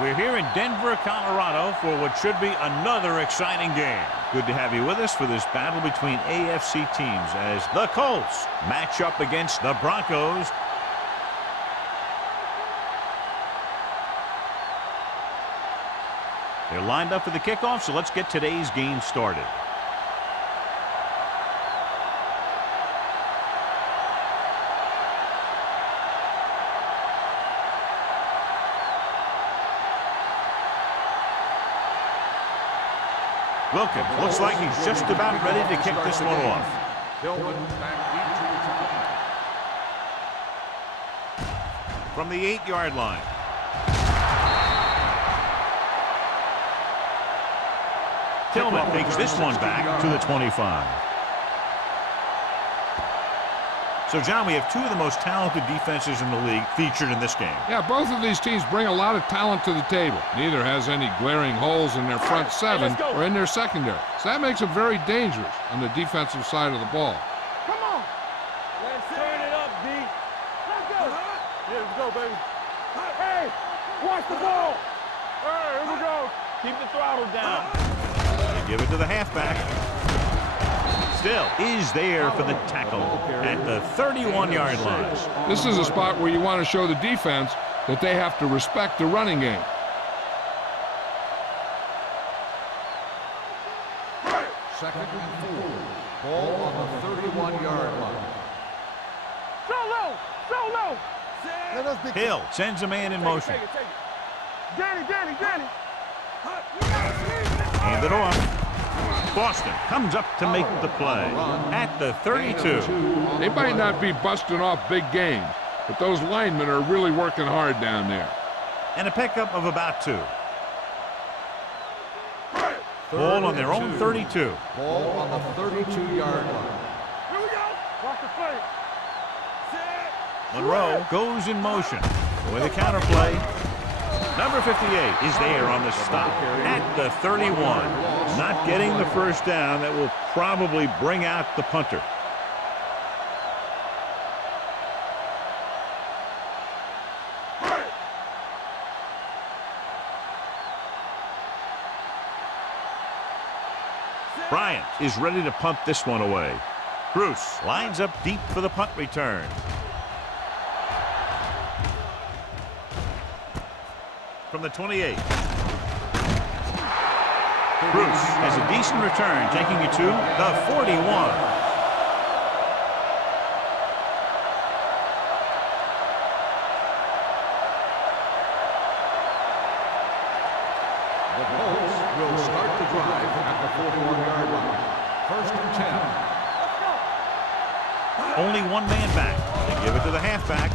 We're here in Denver, Colorado for what should be another exciting game. Good to have you with us for this battle between AFC teams as the Colts match up against the Broncos. They're lined up for the kickoff, so let's get today's game started. Wilkins looks like he's just about ready to kick this one off. From the 8-yard line. Tillman takes this one back to the 25. So, John, we have two of the most talented defenses in the league featured in this game. Yeah, both of these teams bring a lot of talent to the table. Neither has any glaring holes in their front seven or in their secondary. So that makes it very dangerous on the defensive side of the ball. Come on. Let's turn it up, D. Let's go. Yeah, let's go, baby. Hey, watch the ball. All right, here we go. Keep the throttle down. They give it to the halfback. Still is there for the tackle at the 31-yard line. This is a spot where you want to show the defense that they have to respect the running game. Second and 4. Ball on the 31-yard line. So low. Hill sends a man in motion. Take it. Danny. Hand it off. Boston comes up to make the play at the 32. They might not be busting off big games, but those linemen are really working hard down there. And a pickup of about 2. Ball on their own 32. Ball on the 32-yard line. Here we go. Watch the play. Monroe goes in motion with a counter play. Number 58 is there on the stop at the 31. Not getting the first down. That will probably bring out the punter. Bryant is ready to punt this one away. Bruce lines up deep for the punt return. From the 28. Bruce has a decent return, taking it to the 41. The Colts will start the drive at the 41-yard line. First and 10. Only one man back. They give it to the halfback.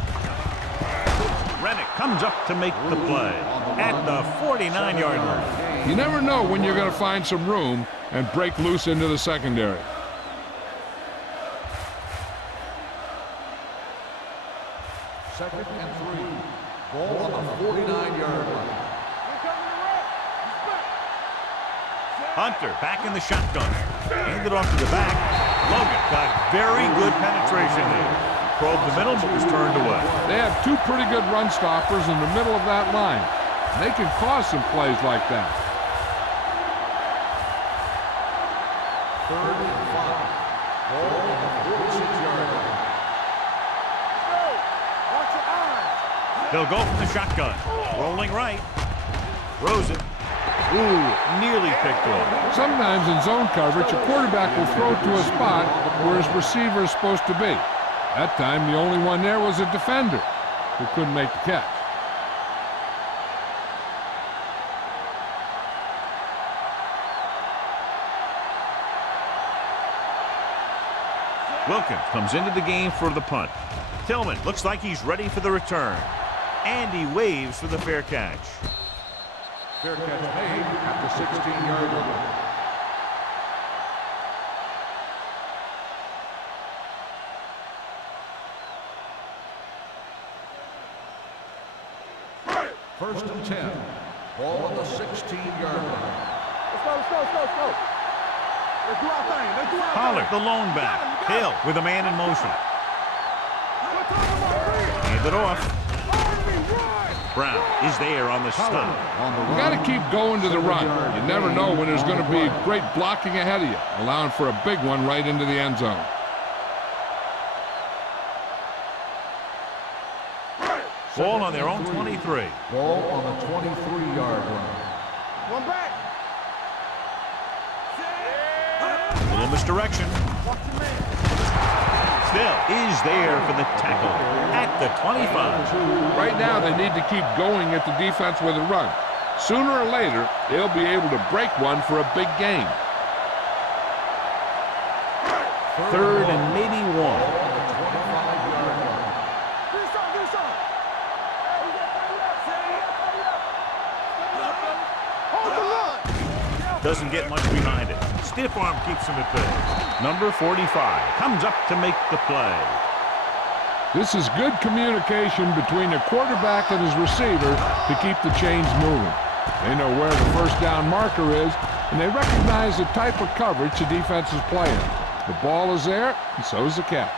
Rennick comes up to make the play at the 49-yard line. You never know when you're going to find some room and break loose into the secondary. Second and 3. Ball on the 49-yard line. Hunter back in the shotgun. Handed off to the back. Logan got very good penetration there. Probed the middle, but was turned away. They have two pretty good run stoppers in the middle of that line. They can cause some plays like that. Third and 5. Ball on the 46-yard line. Watch your eyes. They'll go from the shotgun. Rolling right. Throws it. Ooh, nearly picked off. Sometimes in zone coverage, a quarterback will throw to a spot where his receiver is supposed to be. That time, the only one there was a defender who couldn't make the catch. Wilkins comes into the game for the punt. Tillman looks like he's ready for the return. And he waves for the fair catch. Fair catch made at the 16-yard line. First and 10. Ball on the 16-yard line. Let's go. Let's do our thing. Pollard, the lone back. Hill with a man in motion. Hand it off. Brown is there on the stop. You got to keep going to the run. You never know when there's going to be great blocking ahead of you, allowing for a big one right into the end zone. Ball on their own 23. Ball on the 23-yard line. One back. A little misdirection. Still is there for the tackle at the 25. Right now, they need to keep going at the defense with a run. Sooner or later, they'll be able to break one for a big gain. Third and maybe one. Doesn't get much behind it. Stiff arm keeps him at bay. Number 45 comes up to make the play. This is good communication between the quarterback and his receiver to keep the chains moving. They know where the first down marker is, and they recognize the type of coverage the defense is playing. The ball is there, and so is the catch.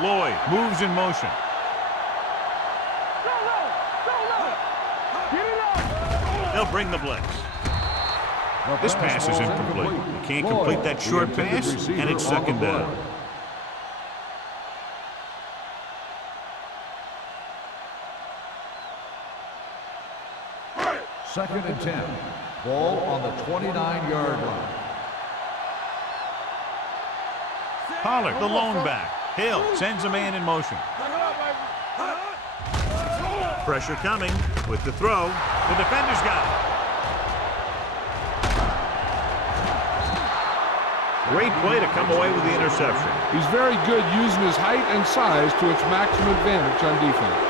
Lloyd moves in motion. They'll bring the blitz. This pass is incomplete. You can't complete that short pass, and it's second down. Second and 10. Ball on the 29-yard line. Pollard, the lone back. Hill sends a man in motion. Pressure coming with the throw. The defender's got it. Great play to come away with the interception. He's very good using his height and size to its maximum advantage on defense.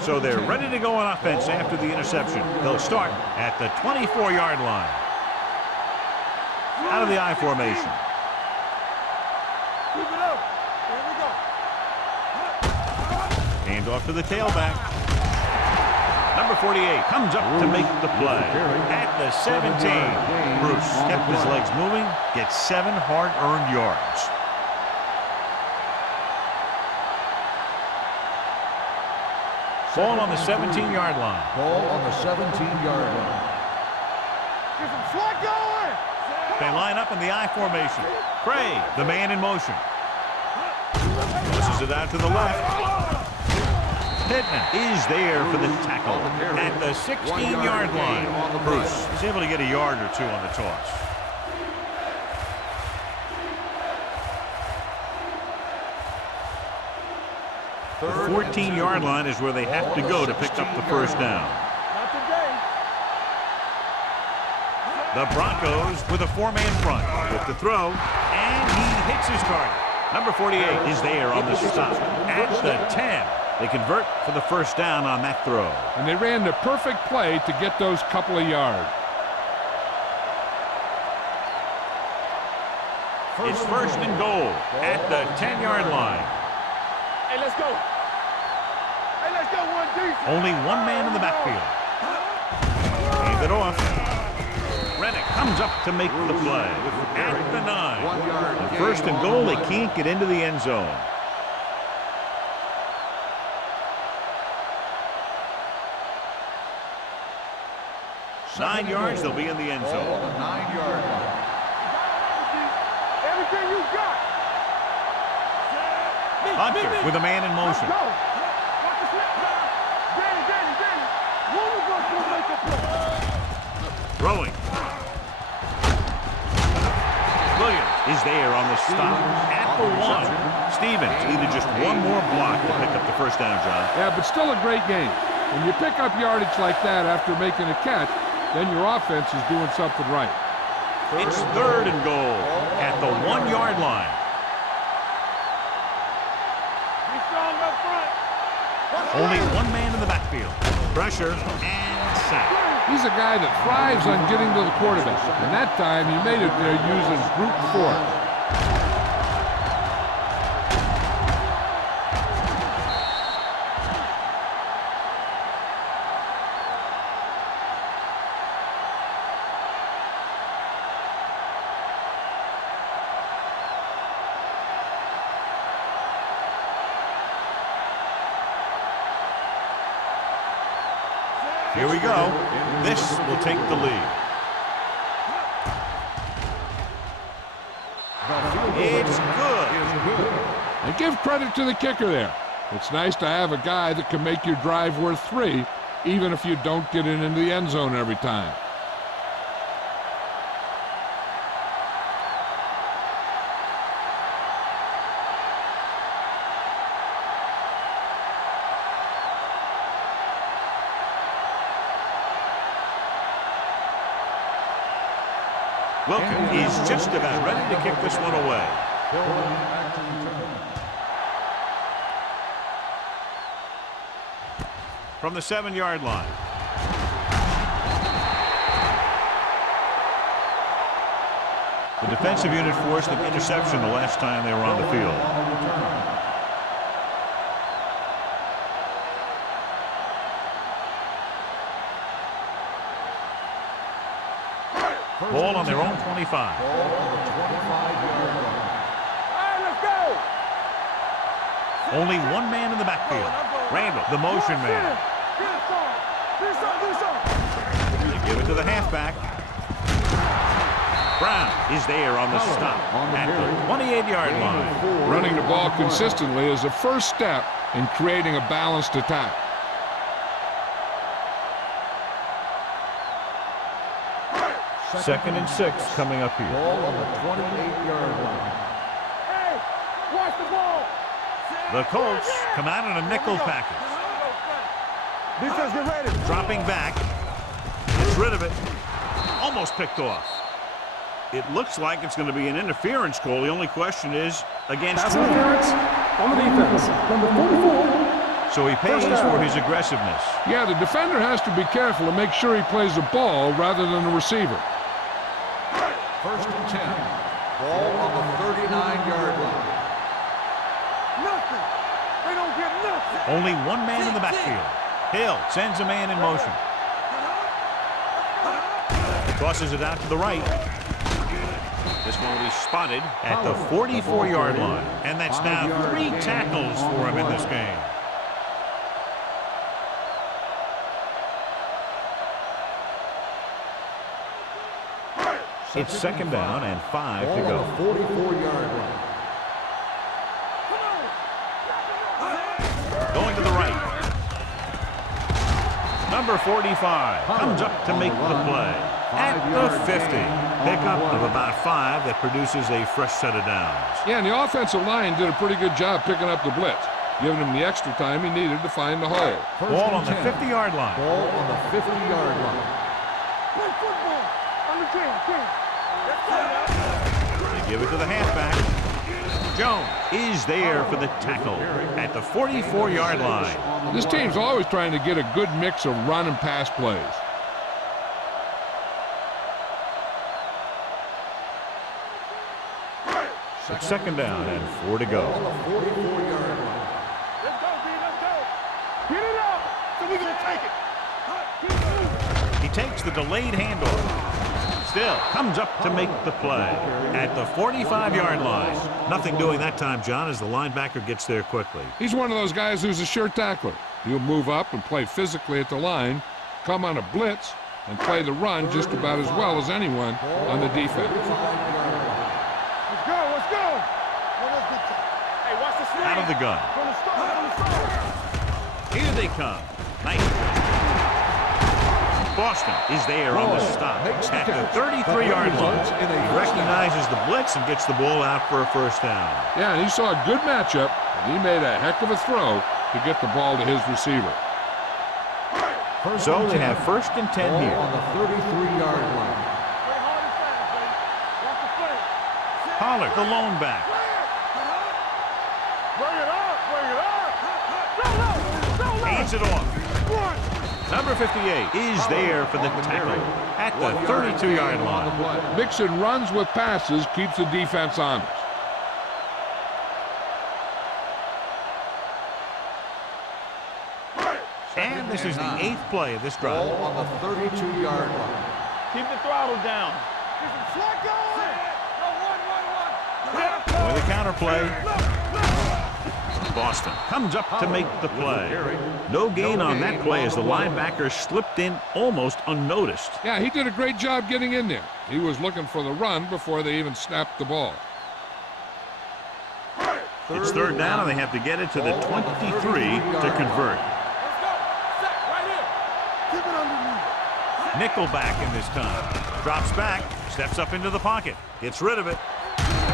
So they're ready to go on offense after the interception. They'll start at the 24-yard line. Out of the I formation. Keep it up. Here we go. Hand off to the tailback. Number 48 comes up to make the play. At the 17. Bruce kept his legs moving, gets 7 hard-earned yards. Ball on the 17-yard line. Ball on the 17-yard line. Get some slack going. They line up in the I formation. Craig, the man in motion. Pushes it out to the left. Pittman is there for the tackle at the 16-yard line. Bruce is able to get a yard or two on the toss. The 14-yard line is where they have to go to pick up the first down. Not today. The Broncos with a 4-man front with the throw, and he hits his target. Number 48 is there on the stop at the 10. They convert for the first down on that throw. And they ran the perfect play to get those couple of yards. It's first and goal at the 10-yard line. Hey, let's go. Hey, let's go, one deep. Only one man in the backfield. Hand it off. Rennick comes up to make the play at the 9. 1 yard On gain first and on goal, the they play. can't get into the end zone. Second 9 yards, and they'll be in the end goal. zone. Ball on the 9-yard line. Everything you got. Hunter with a man in motion. Go. Watch the snap. Danny. One of us will make a play. Throwing. Williams is there on the stop at the 1. Stevens needed just one more block to pick up the first down, John. Yeah, but still a great game. When you pick up yardage like that after making a catch, then your offense is doing something right. It's third and goal at the 1-yard line. Be strong up front. Watch Only one man in the backfield. Pressure and sack. He's a guy that thrives on getting to the quarterback, and that time he made it there using brute force. Here we go. This will take the lead. It's good. And give credit to the kicker there. It's nice to have a guy that can make your drive worth 3, even if you don't get it into the end zone every time. Wilkin is just about ready to kick this one away. From the 7-yard line. The defensive unit forced an interception the last time they were on the field. Ball on their own 25. All right, let's go. Only one man in the backfield. Randall, the motion man. They give it to the halfback. Brown is there on the stop at the 28-yard line. Running the ball consistently is the first step in creating a balanced attack. Second and 6 coming up here. Ball on the 28-yard line. Hey, watch the ball. The Colts come out in a nickel package. Defense, get ready. Dropping back. Gets rid of it. Almost picked off. It looks like it's going to be an interference call. The only question is against Pass whom? interference on the defense. Number 44. So he pays for his aggressiveness. Yeah, the defender has to be careful to make sure he plays the ball rather than the receiver. First and 10. Ball on the 39-yard line. Nothing. They don't get nothing. Only one man in the backfield. Hill sends a man in motion. Tosses it out to the right. This one will be spotted at the 44-yard line. And that's now 3 tackles for him in this game. It's second down and 5 to go. 44-yard line. Going to the right. Number 45 comes up to make the play at the 50. Pickup of about 5 that produces a fresh set of downs. Yeah, and the offensive line did a pretty good job picking up the blitz, giving him the extra time he needed to find the hole. Ball on the 50-yard line. Ball on the 50-yard line. Play football. Understand. They give it to the halfback. Jones is there for the tackle at the 44-yard line. This team's always trying to get a good mix of run and pass plays. It's second down and 4 to go. On the 44-yard line. Let's go, B. Let's go. Get it up. So we're going to take it. He takes the delayed handoff. Still comes up to make the play at the 45-yard line. Nothing doing that time, John, as the linebacker gets there quickly. He's one of those guys who's a sure tackler. He'll move up and play physically at the line, come on a blitz, and play the run just about as well as anyone on the defense. Let's go. Hey, watch the snap. Out of the gun. From the start. Here they come. Nice. Boston is there on the stop at the 33-yard line. He recognizes the blitz and gets the ball out for a first down. Yeah, and he saw a good matchup, and he made a heck of a throw to get the ball to his receiver. So they have first and 10 here. On the 33-yard line. Play hard and fast, baby. Watch the play. Pollard, the lone back. Bring it up. Runs it off. Number 58 is there for the tackle at the 32-yard line. Mixing runs with passes keeps the defense honest. And this is the 8th play of this drive. Ball on the 32-yard line. Keep the throttle down. With the counter play. Boston comes up to make the play. No gain on that play as the linebacker slipped in almost unnoticed. Yeah, he did a great job getting in there. He was looking for the run before they even snapped the ball. It's third down, and they have to get it to the 23 to convert. Nickelback in this time. Drops back, steps up into the pocket, gets rid of it.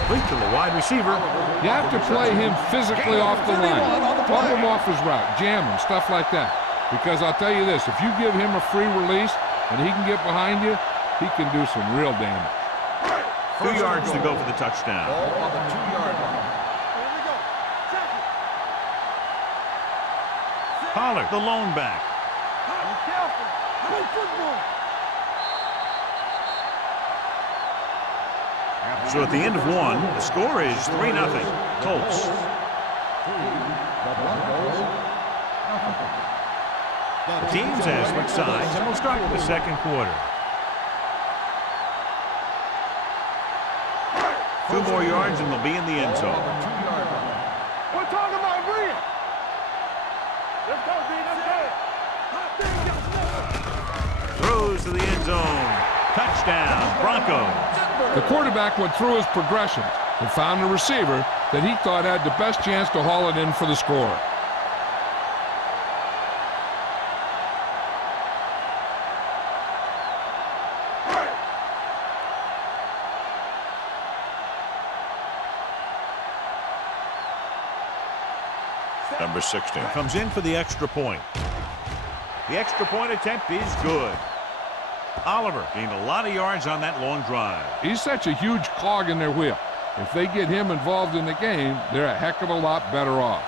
Link to the wide receiver. You have to play him physically off the line. Bump him off his route, jam him, stuff like that. Because I'll tell you this, if you give him a free release and he can get behind you, he can do some real damage. 2 yards to go for the touchdown. Ball on the 2-yard line. Pollard, the lone back. So at the end of one, the score is 3-0. Colts. The teams have switched sides, and we'll start with the second quarter. 2 more yards, and they'll be in the end zone. We're talking about Green. Let's go, D. Let's go. Throws to the end zone. Touchdown, Broncos. The quarterback went through his progressions and found a receiver that he thought had the best chance to haul it in for the score. Number 16 comes in for the extra point. The extra point attempt is good. Oliver gained a lot of yards on that long drive. He's such a huge cog in their wheel. If they get him involved in the game, they're a heck of a lot better off.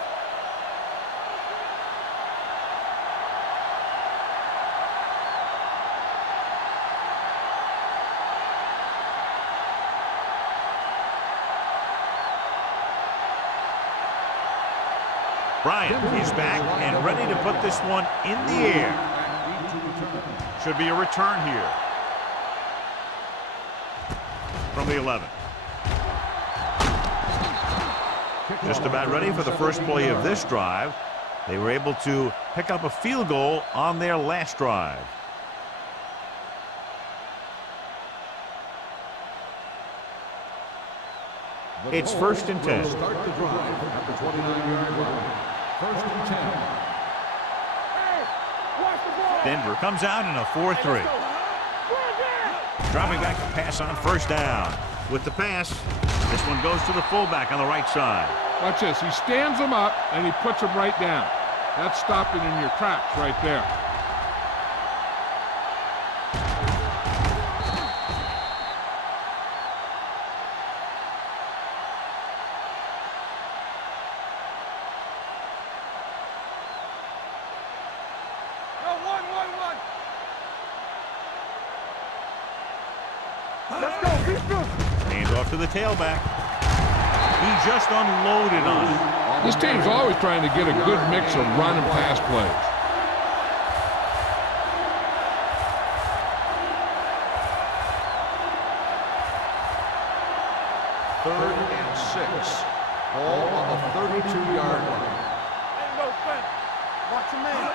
Bryant is back and ready to put this one in the air. Should be a return here from the 11. Just about ready for the first play of this drive. They were able to pick up a field goal on their last drive. It's 1st and 10. Start the drive at the 29-yard line. 1st and 10. Denver comes out in a 4-3. Dropping back to pass on 1st down. With the pass, this one goes to the fullback on the right side. Watch this. He stands him up and he puts him right down. That's stopping in your tracks right there. Hands off to the tailback. He just unloaded on it. This team's always trying to get a good mix of run and pass plays. Third and 6. Ball on the 32-yard line. Watch your man.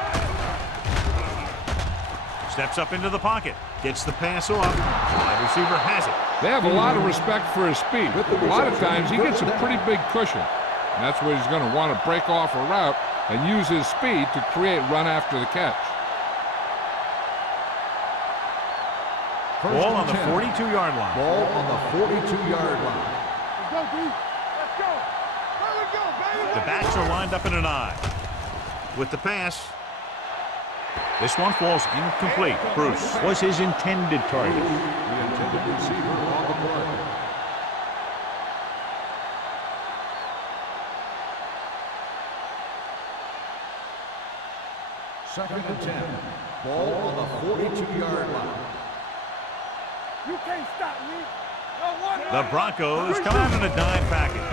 Steps up into the pocket. Gets the pass off. The wide receiver has it. They have a lot of respect for his speed. A lot of times he gets a pretty big cushion. And that's where he's going to want to break off a route and use his speed to create run after the catch. Ball on the 42-yard line. Ball on the 42-yard line. Let's go, D. Let's go. There we go, baby. The backs are lined up in an I. With the pass, this one falls incomplete. Bruce was his intended target. The intended receiver on the play. Second and 10. Ball on the 42-yard line. You can't stop me. The Broncos come out in a dime package.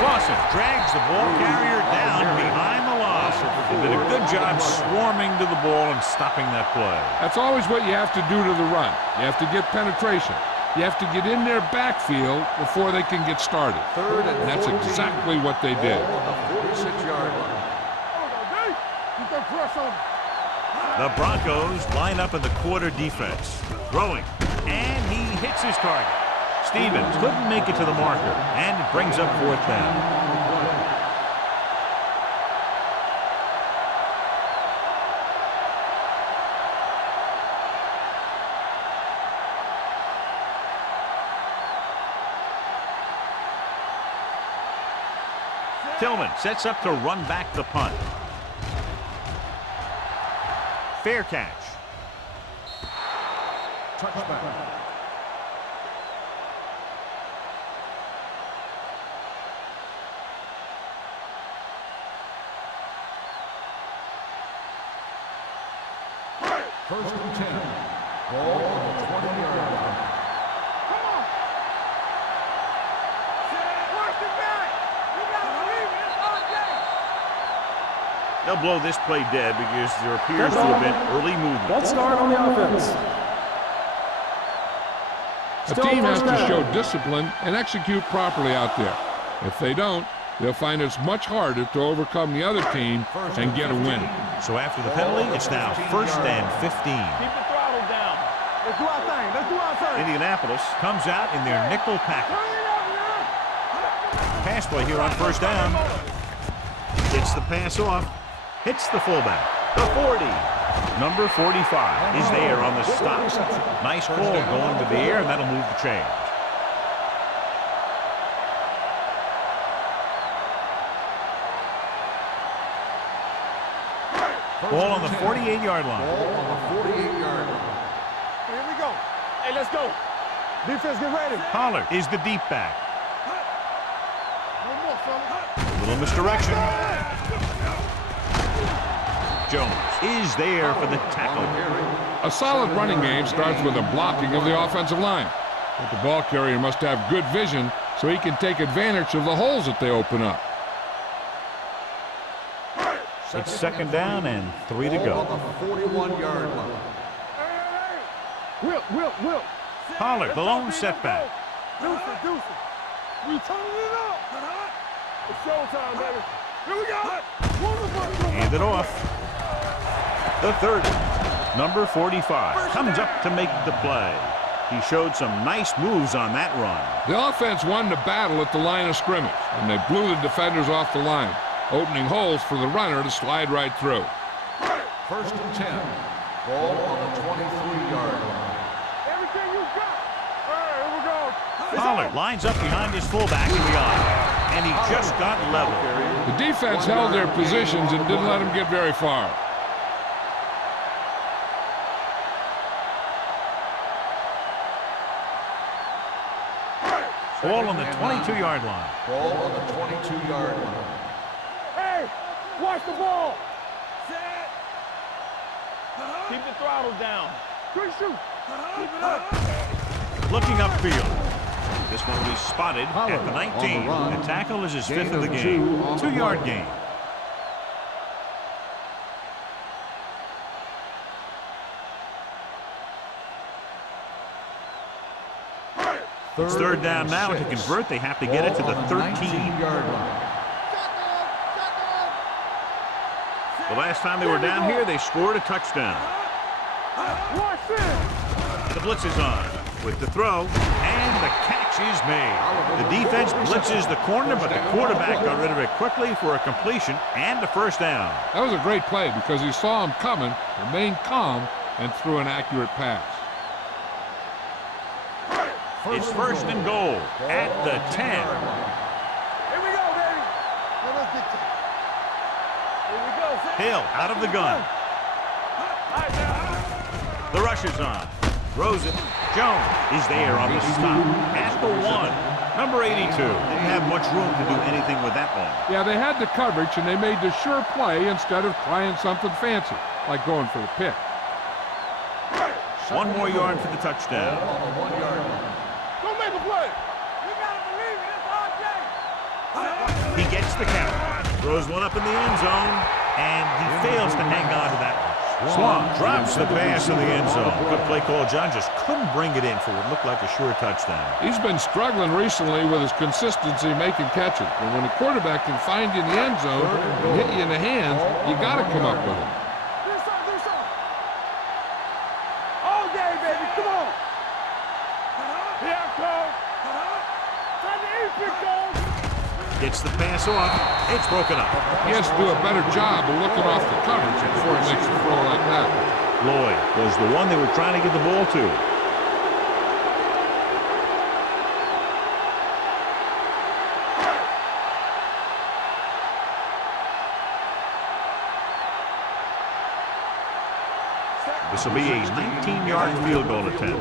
Clausen drags the ball carrier down behind the line. They did a good job swarming to the ball and stopping that play. That's always what you have to do to the run. You have to get penetration. You have to get in their backfield before they can get started. Third and that's 14. exactly what they did. Ball on the 46-yard line. Keep that press on. The Broncos line up in the quarter defense. Throwing, and he hits his target. Stevens couldn't make it to the marker, and it brings up fourth down. Tillman sets up to run back the punt. Fair catch. Touchback. First and 10. Ball on the 20-yard line. Come on. Watch the back. You gotta believe it. It's all day. They'll blow this play dead because there appears to have been early movement. Let's start on the offense. A team has to show discipline and execute properly out there. If they don't, they'll find it's much harder to overcome the other team and get a win. So after the penalty, it's now first and 15. Keep the throttle down. Let's do our thing. Let's do our thing. Indianapolis comes out in their nickel package. Turn it up now. Pass play here on first down. Gets the pass off. Hits the fullback. The 40. Number 45 is there on the stop. Nice ball going to the air, and that'll move the chains. Ball on the 48-yard line. Ball on the 48-yard line. Here we go. Hey, let's go. Defense, get ready. Pollard is the deep back. No more, fella. Little misdirection. Jones is there for the tackle. A solid running game starts with a blocking of the offensive line. But the ball carrier must have good vision so he can take advantage of the holes that they open up. It's second down and 3 to go. On the 41-yard line. Will. Pollard, the lone setback. Deuce it. We turning it up. It's showtime, baby. Here we go. Hand it off. The 30. Number 45 comes up to make the play. He showed some nice moves on that run. The offense won the battle at the line of scrimmage, and they blew the defenders off the line, opening holes for the runner to slide right through. First and 10. Ball on the 23-yard line. Everything you got. All right, here we go. Pollard lines up behind his fullback in the eye, and he just got level. The defense held their positions and didn't let them get very far. Ball on the 22-yard line. Ball on the 22-yard line. Hey, watch the ball. Keep the throttle down. Good shoot. Keep it up. Looking upfield. This one will be spotted at the 19. The tackle is his fifth of the game. 2-yard gain. It's third down now. To convert, they have to get it to the 13-yard line. The last time they were down here, they scored a touchdown. Watch this. The blitz is on with the throw, and the catch is made. The defense blitzes the corner, but the quarterback got rid of it quickly for a completion and a first down. That was a great play because he saw him coming, remained calm, and threw an accurate pass. It's first and goal at the 10. Here we go, baby. Let's get to it. Here we go. Hill out of the gun. The rush is on. Throws it. Jones is there on the stop at the 1. Number 82 didn't have much room to do anything with that one. Yeah, they had the coverage, and they made the sure play instead of trying something fancy, like going for the pick. 1 more yard for the touchdown. On the 1 yard line. Go make a play. You got to believe it. It's all day. He gets the count, throws one up in the end zone, and he fails to hang on to that one. Swan drops the pass in the end zone. Good play call. John just couldn't bring it in for what looked like a sure touchdown. He's been struggling recently with his consistency making catches. But when the quarterback can find you in the end zone and hit you in the hands, you got to come up with it. Do something. All day, baby. Come on. Here I come. Time to eat, big dog. Gets the pass off. It's broken up. He has to do a better job of looking off the coverage before he makes a throw like that. Lloyd was the one they were trying to get the ball to. This will be a 19-yard field goal attempt.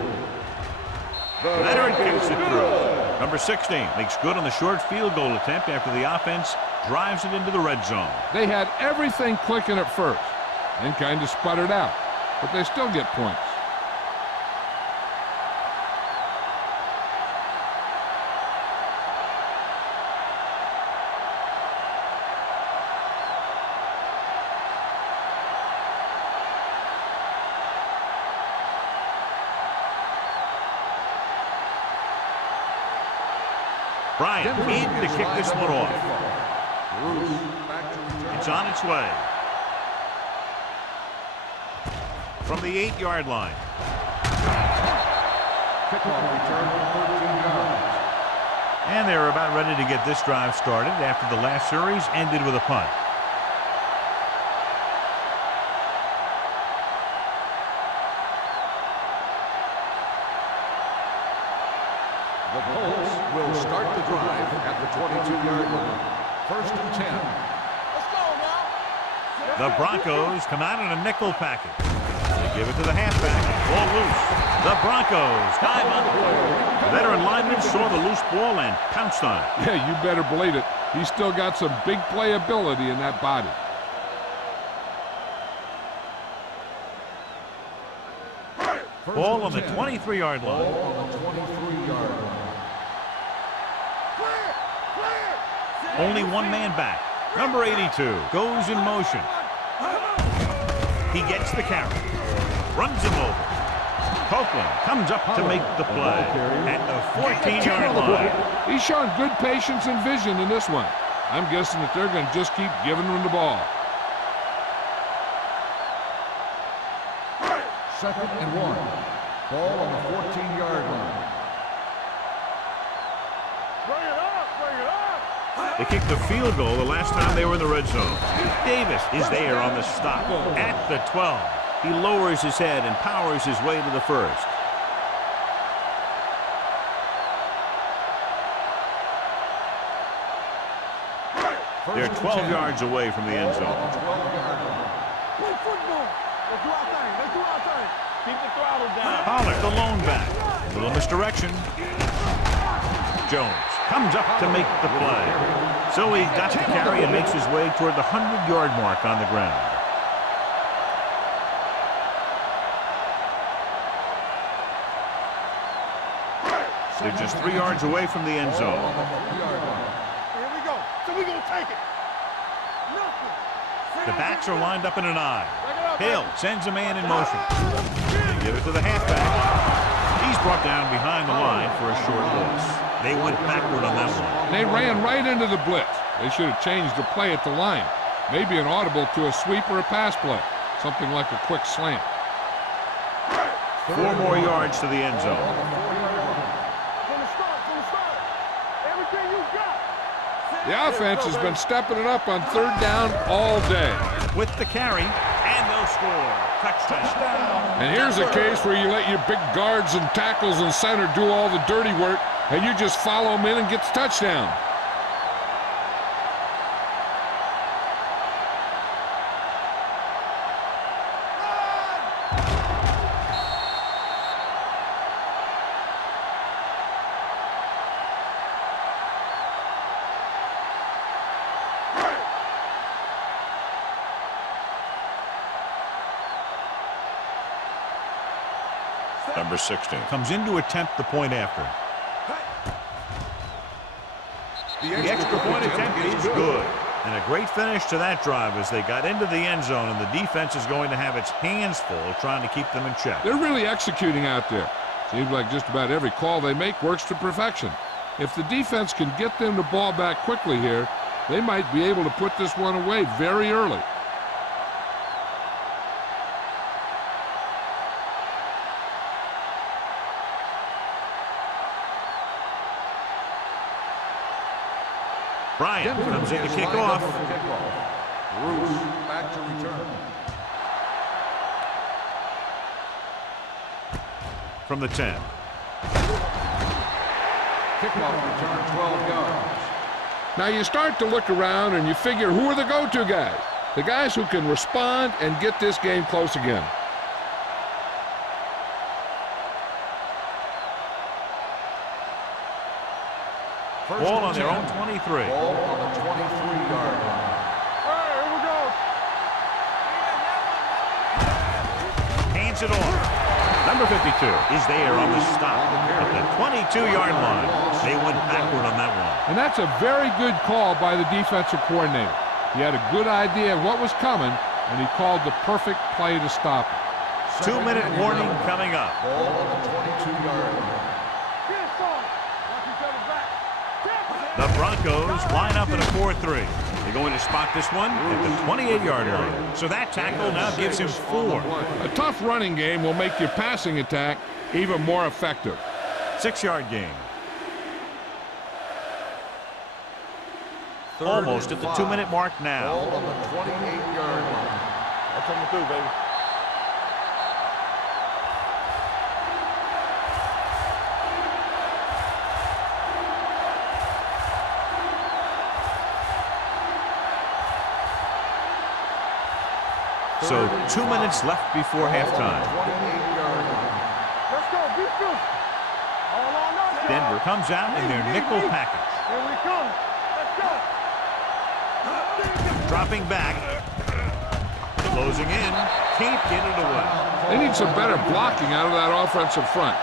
Leonard kicks it through. Number 16 makes good on the short field goal attempt after the offense drives it into the red zone. They had everything clicking at first and kind of sputtered out, but they still get points. Bryant in to kick this one off. It's on its way. From the 8-yard line. Kickoff return for 13 yards. And they're about ready to get this drive started after the last series ended with a punt. The Colts will start the drive at the 22-yard line. 1st and 10. Let's go now. The Broncos come out in a nickel package. They give it to the halfback. Ball loose. The Broncos time on the play. The veteran lineman saw the loose ball and pounced on it. Yeah, you better believe it. He's still got some big playability in that body. Ball on the 23-yard line. Ball on the 23-yard line. Only one man back. Number 82 goes in motion. He gets the carry. Runs him over. Copeland comes up to make the play at the 14-yard line. He's shown good patience and vision in this one. I'm guessing that they're going to just keep giving him the ball. 2nd and 1. Ball on the 14-yard line. Bring it up. They kicked the field goal the last time they were in the red zone. Davis is there on the stop at the 12. He lowers his head and powers his way to the first. They're 12 yards away from the end zone. 12-yard line. Play football. Let's do our thing. Keep the throttle down. Pollard, the lone back. Little misdirection. Jones comes up to make the play. So he got the carry and makes his way toward the 100-yard mark on the ground. They're just 3 yards away from the end zone. Here we go. So we're going to take it. The backs are lined up in an I. Hill sends a man in motion. They give it to the halfback. He's brought down behind the line for a short loss. They went backward on that one. They ran right into the blitz. They should have changed the play at the line. Maybe an audible to a sweep or a pass play. Something like a quick slant. 4 more yards to the end zone. From the start. Everything you got. The offense has been stepping it up on 3rd down all day. With the carry, and they'll score. Touchdown. And here's a case where you let your big guards and tackles and center do all the dirty work, and you just follow them in and get the touchdown. Number 16 comes in to attempt the point after. The extra point attempt is good. And a great finish to that drive as they got into the end zone, and the defense is going to have its hands full trying to keep them in check. They're really executing out there. Seems like just about every call they make works to perfection. If the defense can get them the ball back quickly here, they might be able to put this one away very early. Bryant comes in to kick off. Bruce back to return. From the 10. Kickoff return 12 yards. Now you start to look around and you figure, who are the go-to guys? The guys who can respond and get this game close again. Ball on their own 23. Ball on the 23-yard line. Hey, here we go. Hands it off. Number 52 is there on the stop at the 22-yard line. They went backward on that one. And that's a very good call by the defensive coordinator. He had a good idea of what was coming, and he called the perfect play to stop it. 2-minute warning coming up. Ball on the 22-yard line. The Broncos line up in a 4-3. They're going to spot this one at the 28-yard line. So that tackle now gives him 4. A tough running game will make your passing attack even more effective. 6-yard gain. Almost at the 2-minute mark now. Ball on the 28-yard line. I'm coming through, baby. So 2 minutes left before halftime. 28-yard line. Let's go, defense. All on us, Denver comes out in their nickel package. Here we come. Let's go. Dropping back. Closing in. Can't get it away. They need some better blocking out of that offensive front.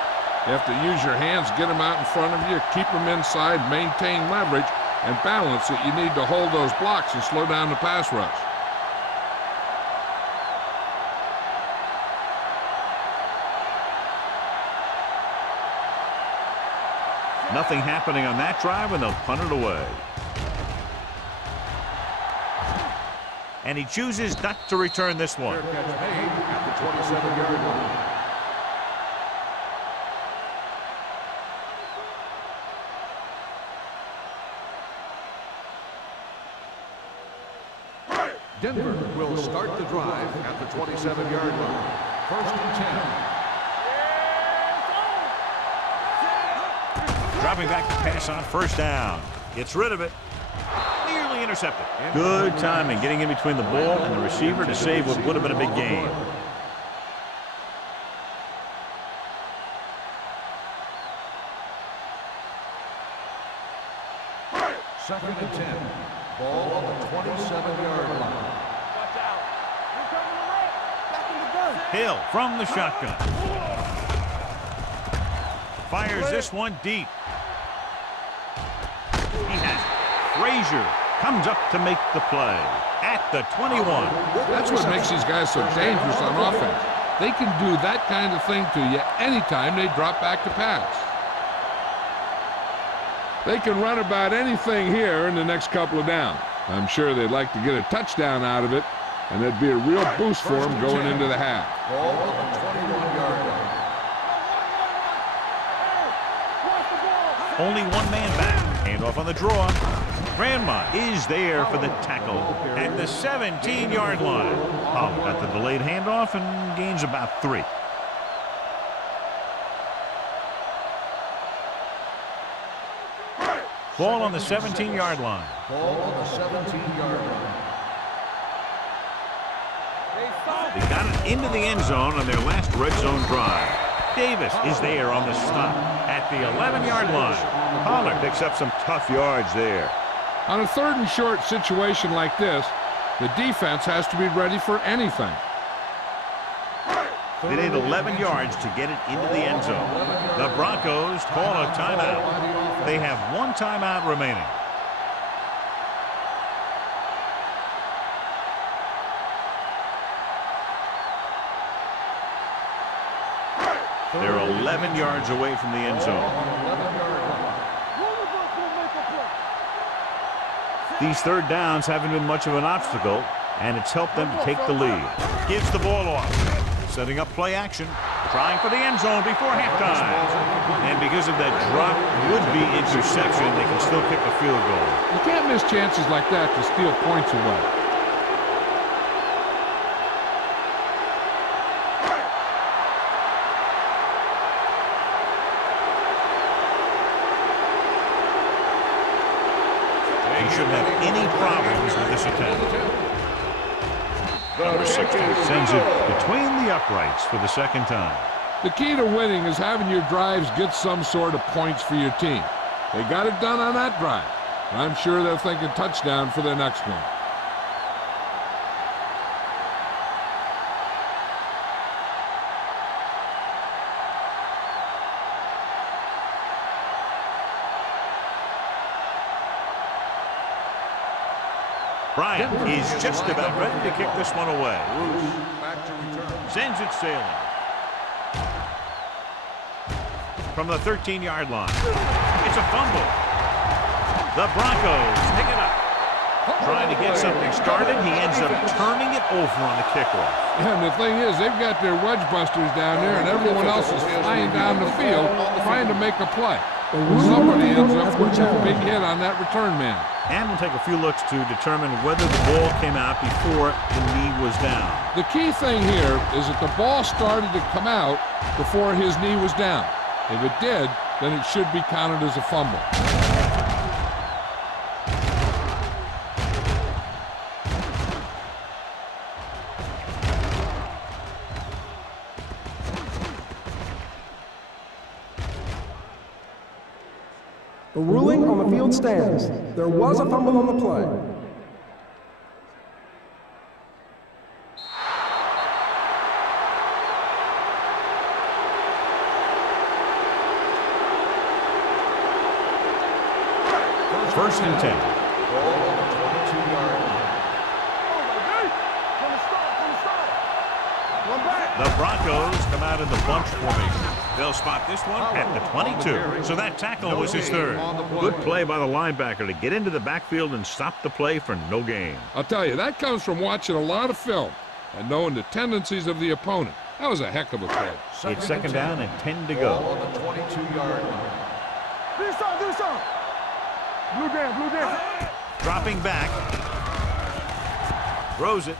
You have to use your hands, get them out in front of you, keep them inside, maintain leverage, and balance it. You need to hold those blocks and slow down the pass rush. Nothing happening on that drive, and they'll punt it away. And he chooses not to return this one. Fair catch made at the 27-yard line. Denver will start the drive at the 27-yard line. 1st and 10. Dropping back to pass on 1st down. Gets rid of it. Nearly intercepted. Good timing getting in between the ball and the receiver to save what would have been a big gain. Second and 10. Ball on the 27-yard line. Watch out. Here comes the right. Back in the gun. Hill from the shotgun. Fires this one deep. He has it. Frazier comes up to make the play at the 21. That's what makes these guys so dangerous on offense. They can do that kind of thing to you anytime they drop back to pass. They can run about anything here in the next couple of downs. I'm sure they'd like to get a touchdown out of it, and it'd be a real boost for them going into the half. Ball on the 21-yard line. Only one man back. Handoff on the draw. Grandma is there for the tackle at the 17-yard line. Pollard got the delayed handoff and gains about 3. Ball on the 17-yard line. Ball on the 17-yard line. They got it into the end zone on their last red zone drive. Davis is there on the stop at the 11-yard line. Pollard picks up some tough yards there. On a 3rd and short situation like this, the defense has to be ready for anything. They need 11 yards to get it into the end zone. The Broncos call a timeout. They have one timeout remaining. They're 11 yards away from the end zone. These third downs haven't been much of an obstacle, and it's helped them to take the lead. Gives the ball off. Setting up play action. Trying for the end zone before halftime. And because of that drop would-be interception, they can still kick a field goal. You can't miss chances like that to steal points away. He shouldn't have any problems with this attempt. Number 16 sends it between the uprights for the second time. The key to winning is having your drives get some sort of points for your team. They got it done on that drive. I'm sure they're thinking touchdown for their next one. Bryant is just about ready to kick this one away. Sends it sailing. From the 13-yard line. It's a fumble. The Broncos pick it up. Trying to get something started, he ends up turning it over on the kickoff. And the thing is, they've got their wedge busters down there, and everyone else is flying down the field trying to make a play. Somebody ends up with a big hit on that return man. And we'll take a few looks to determine whether the ball came out before the knee was down. The key thing here is that the ball started to come out before his knee was down. If it did, then it should be counted as a fumble. The ruling on the field stands. There was a fumble on the play. First and 10. The Broncos come out in the bunch formation. They'll spot this one at the 22. So that tackle was his third. Good play by the linebacker to get into the backfield and stop the play for no gain. I'll tell you, that comes from watching a lot of film and knowing the tendencies of the opponent. That was a heck of a play. It's second down and 10 to go. On the 22-yard line. Do something. Blue down. Dropping back. Throws it.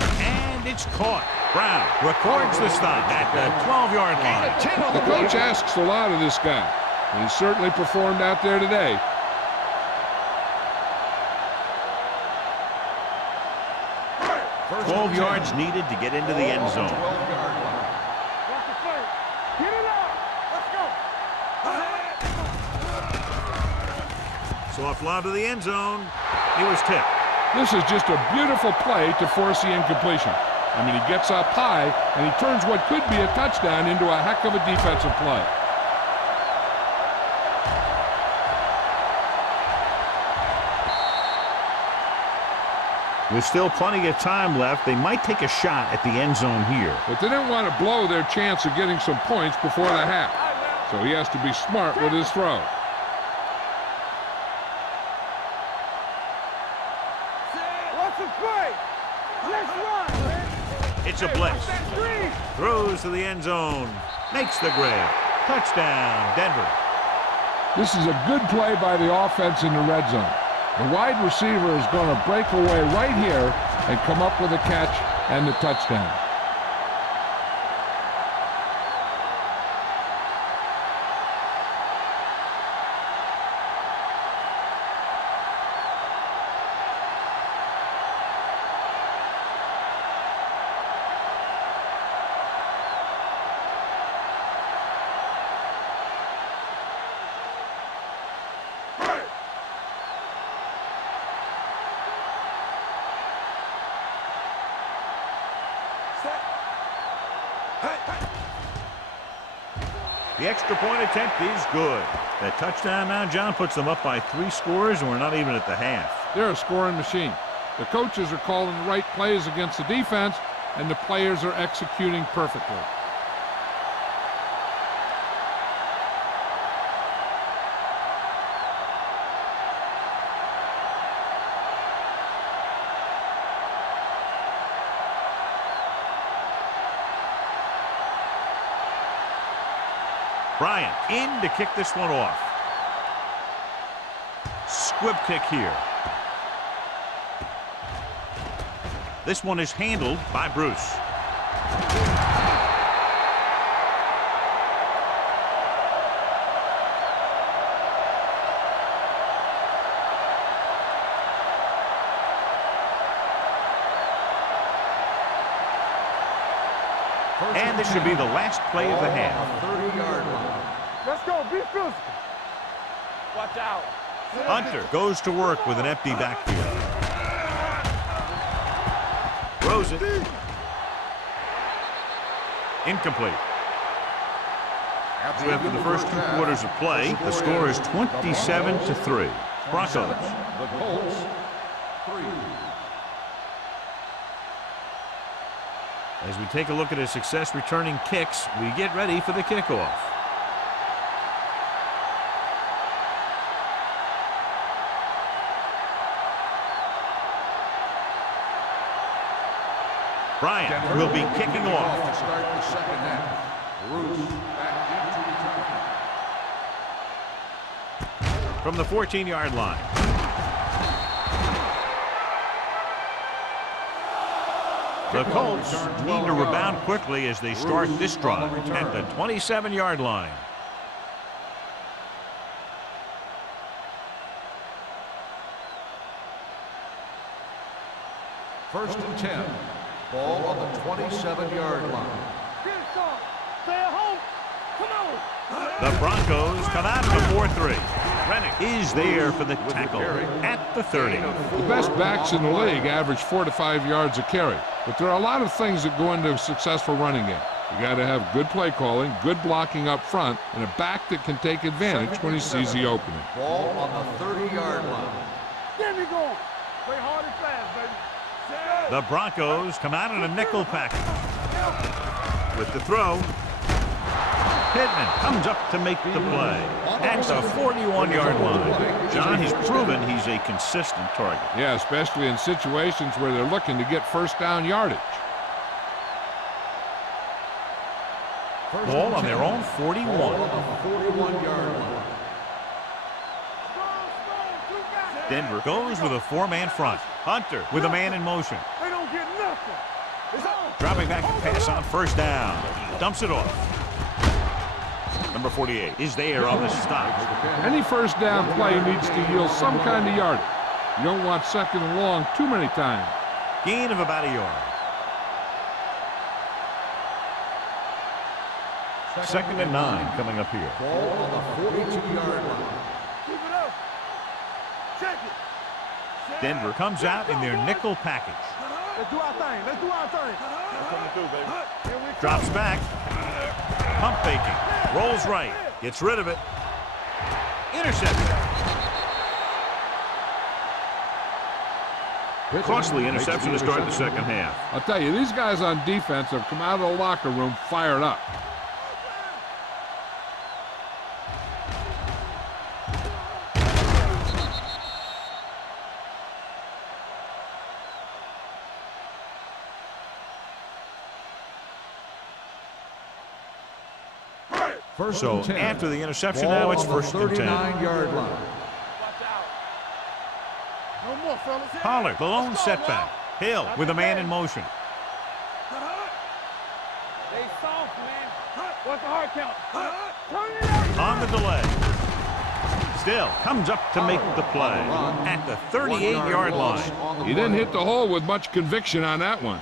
And it's caught. Brown records the stop at the 12-yard line. The coach asks a lot of this guy, and he certainly performed out there today. First 12 and yards 10. needed to get into the end zone. 12-yard line. Get it out. Let's go. Soft lob to the end zone. He was tipped. This is just a beautiful play to force the incompletion. I mean, he gets up high, and he turns what could be a touchdown into a heck of a defensive play. With still plenty of time left, they might take a shot at the end zone here. But they didn't want to blow their chance of getting some points before the half. So he has to be smart with his throw. What's the play? Let's run. It's a blitz. Throws to the end zone. Makes the grab. Touchdown, Denver. This is a good play by the offense in the red zone. The wide receiver is going to break away right here and come up with a catch and the touchdown. The extra point attempt is good. That touchdown now, John, puts them up by 3 scores, and we're not even at the half. They're a scoring machine. The coaches are calling the right plays against the defense, and the players are executing perfectly. Bryant in to kick this one off. Squib kick here. This one is handled by Bruce. And this should be the last play of the half. 30-yard line. Let's go. Be physical. Watch out. Hunter goes to work with an empty backfield. Throws it. Incomplete. So after the first 2 quarters of play, the score is 27-3. Broncos. The Colts, 3. As we take a look at his success returning kicks, we get ready for the kickoff. Bryant will be kicking off. To start the second half. Bruce back into return. From the 14-yard line. The Colts need to rebound quickly as they start this drive at the 27-yard line. First and 10. Ball on the 27-yard line. Get it, Sean. Stay at home. Come on. The Broncos come out of the 4-3. Rennick is there for the tackle at the 30. The best backs in the league average 4 to 5 yards a carry. But there are a lot of things that go into a successful running game. You got to have good play calling, good blocking up front, and a back that can take advantage when he sees the opening. Ball on the 30-yard line. Get me going. Play hard and fast, baby. The Broncos come out in a nickel package. With the throw, Pittman comes up to make the play at the 41-yard line. John, he's proven he's a consistent target. Yeah, especially in situations where they're looking to get first down yardage. Ball on their own 41. 41-yard line. Denver goes with a 4-man front. Hunter with a man in motion. They don't get nothing. It's on. Dropping back to pass on first down. Dumps it off. Number 48 is there on the stop. Any first down play needs to yield some kind of yardage. You don't want second and long too many times. Gain of about a yard. Second and 9 coming up here. Ball on the 42-yard line. Keep it up. Check it. Denver comes out in their nickel package. Let's do our thing. Let's do our thing. Coming through, baby. Here we come. Drops back. Pump faking. Rolls right. Gets rid of it. Intercepted. Costly interception to start the second half. I'll tell you, these guys on defense have come out of the locker room fired up. So after the interception, now it's first and 10. 39-yard line. Watch out. No more, fellas. Pollard, the lone setback. Hill with a man in motion. They soft, man. What's the hard count? Turn it up. On the delay. Still comes up to make the play at the 38-yard line. He didn't hit the hole with much conviction on that one.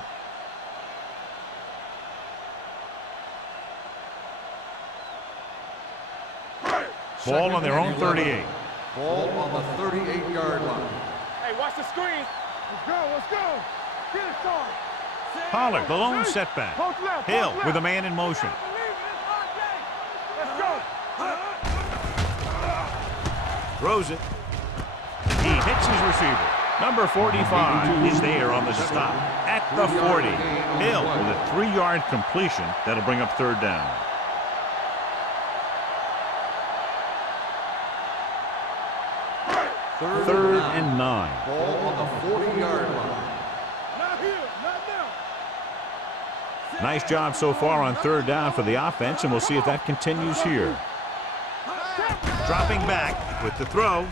Ball on their own 38. Ball on the 38-yard line. Hey, watch the screen. Let's go. Let's go. Get it, Sean. Pollard, the lone setback. Post left. Hill post left. with a man in motion. Let's go. Throws it. He hits his receiver. Number 45 is there on the stop at the 40. Hill with a 3-yard completion. That'll bring up third down. Third and 9. Ball on the 40-yard line. Not here, not now. Nice job so far on third down for the offense, and we'll see if that continues here. Dropping back with the throw.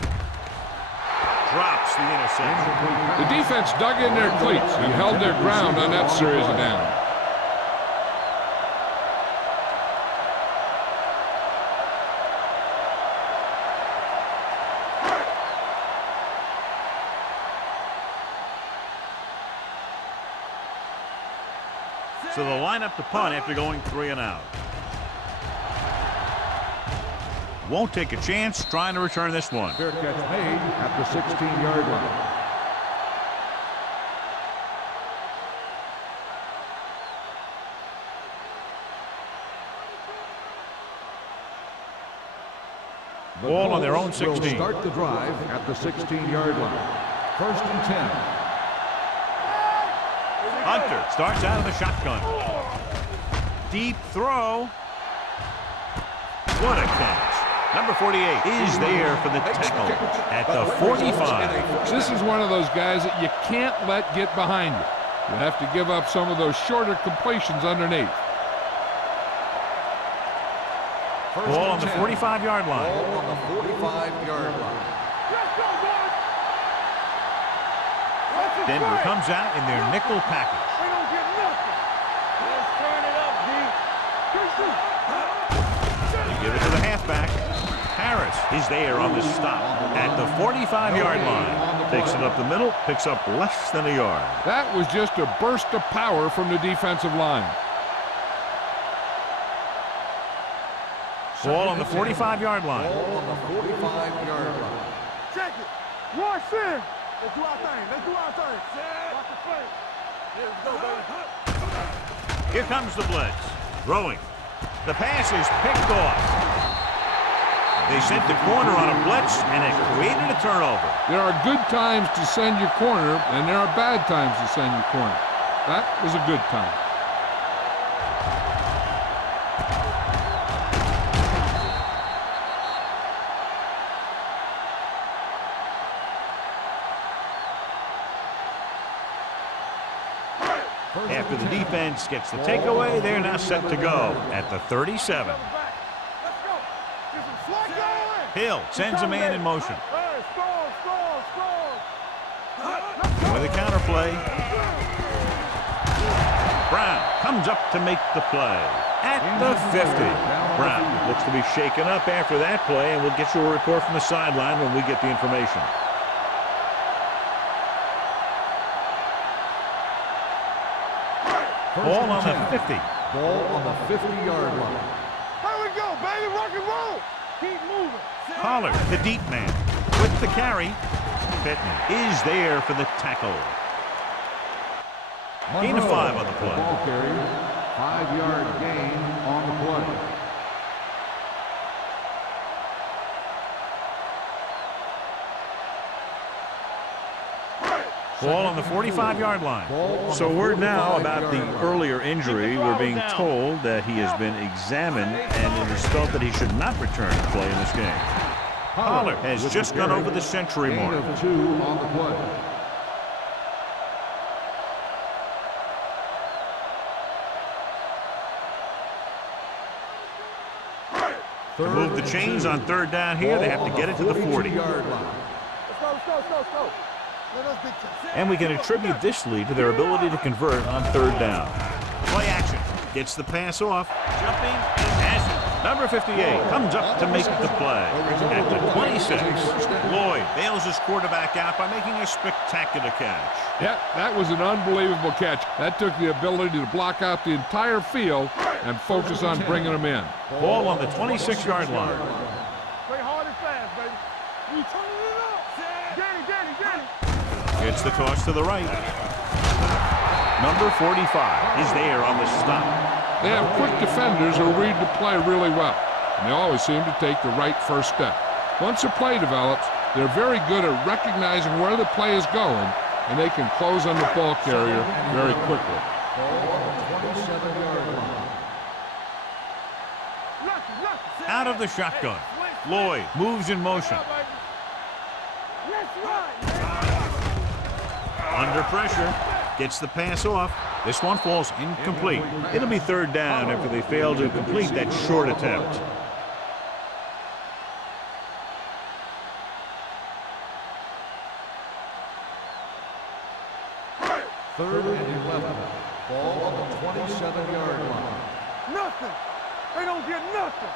Drops the interception. The defense dug in their cleats and held their ground on that series of downs. So they'll line up the punt after going 3 and out. Won't take a chance trying to return this one. Fair catch made at the 16-yard line. Ball on their own Will 16. start the drive at the 16-yard line. First and 10. Hunter starts out of the shotgun. Deep throw. What a catch. Number 48 is there for the tackle at the 45. This is one of those guys that you can't let get behind you. You have to give up some of those shorter completions underneath. Ball on the 45-yard line. Ball on the 45-yard line. Let's go, boys. Denver comes out in their nickel package. We don't get nothing. Let's turn it up, D. You give it to the halfback. Harris is there on the stop at the 45-yard line. Takes it up the middle, picks up less than a yard. That was just a burst of power from the defensive line. Ball on the 45-yard line. Ball on the 45-yard line. Check it. Rush in. Let's do our thing. Let's do our thing. Watch the play. Yeah, let's go, baby. Here comes the blitz. Throwing. The pass is picked off. They sent the corner on a blitz, and it created a turnover. There are good times to send your corner, and there are bad times to send your corner. That was a good time. After the defense gets the takeaway, they're now set to go at the 37. Let's go. Get some slack going. Hill sends a man in motion. Hey, score. With a counter play. Brown comes up to make the play at the 50. Brown looks to be shaken up after that play, and we'll get you a report from the sideline when we get the information. Ball on the 50. Ball on the 50-yard line. Here we go, baby. Rock and roll. Keep moving. Pollard, the deep man, with the carry. Pittman is there for the tackle. Gain of 5 on the play. Ball carrier. 5-yard gain on the play. Ball on the 45-yard line. So word now about the earlier injury. We're being told that he has been examined, and it is felt that he should not return to play in this game. Pollard has just gone over the century mark. Gain of 2 on the play. To move the chains on third down here, they have to get it to the 40. Let's go. Let us big time. And we can attribute this lead to their ability to convert on third down. Play action. Gets the pass off. Jumping and passing. Number 58 comes up to make the play. At the 26, Lloyd bails his quarterback out by making a spectacular catch. Yeah, that was an unbelievable catch. That took the ability to block out the entire field and focus on bringing them in. Ball on the 26-yard line. Play hard and fast, baby. We turning it up. Get it. It's the toss to the right. Number 45 is there on the stop. They have quick defenders who read the play really well, and they always seem to take the right first step. Once a play develops, they're very good at recognizing where the play is going, and they can close on the ball carrier very quickly. Ball on the 27-yard line. Out of the shotgun. Lloyd moves in motion. Under pressure. Gets the pass off. This one falls incomplete. It'll be third down after they fail to complete that short attempt. Third and 11. Ball on the 27-yard line. Nothing. They don't get nothing.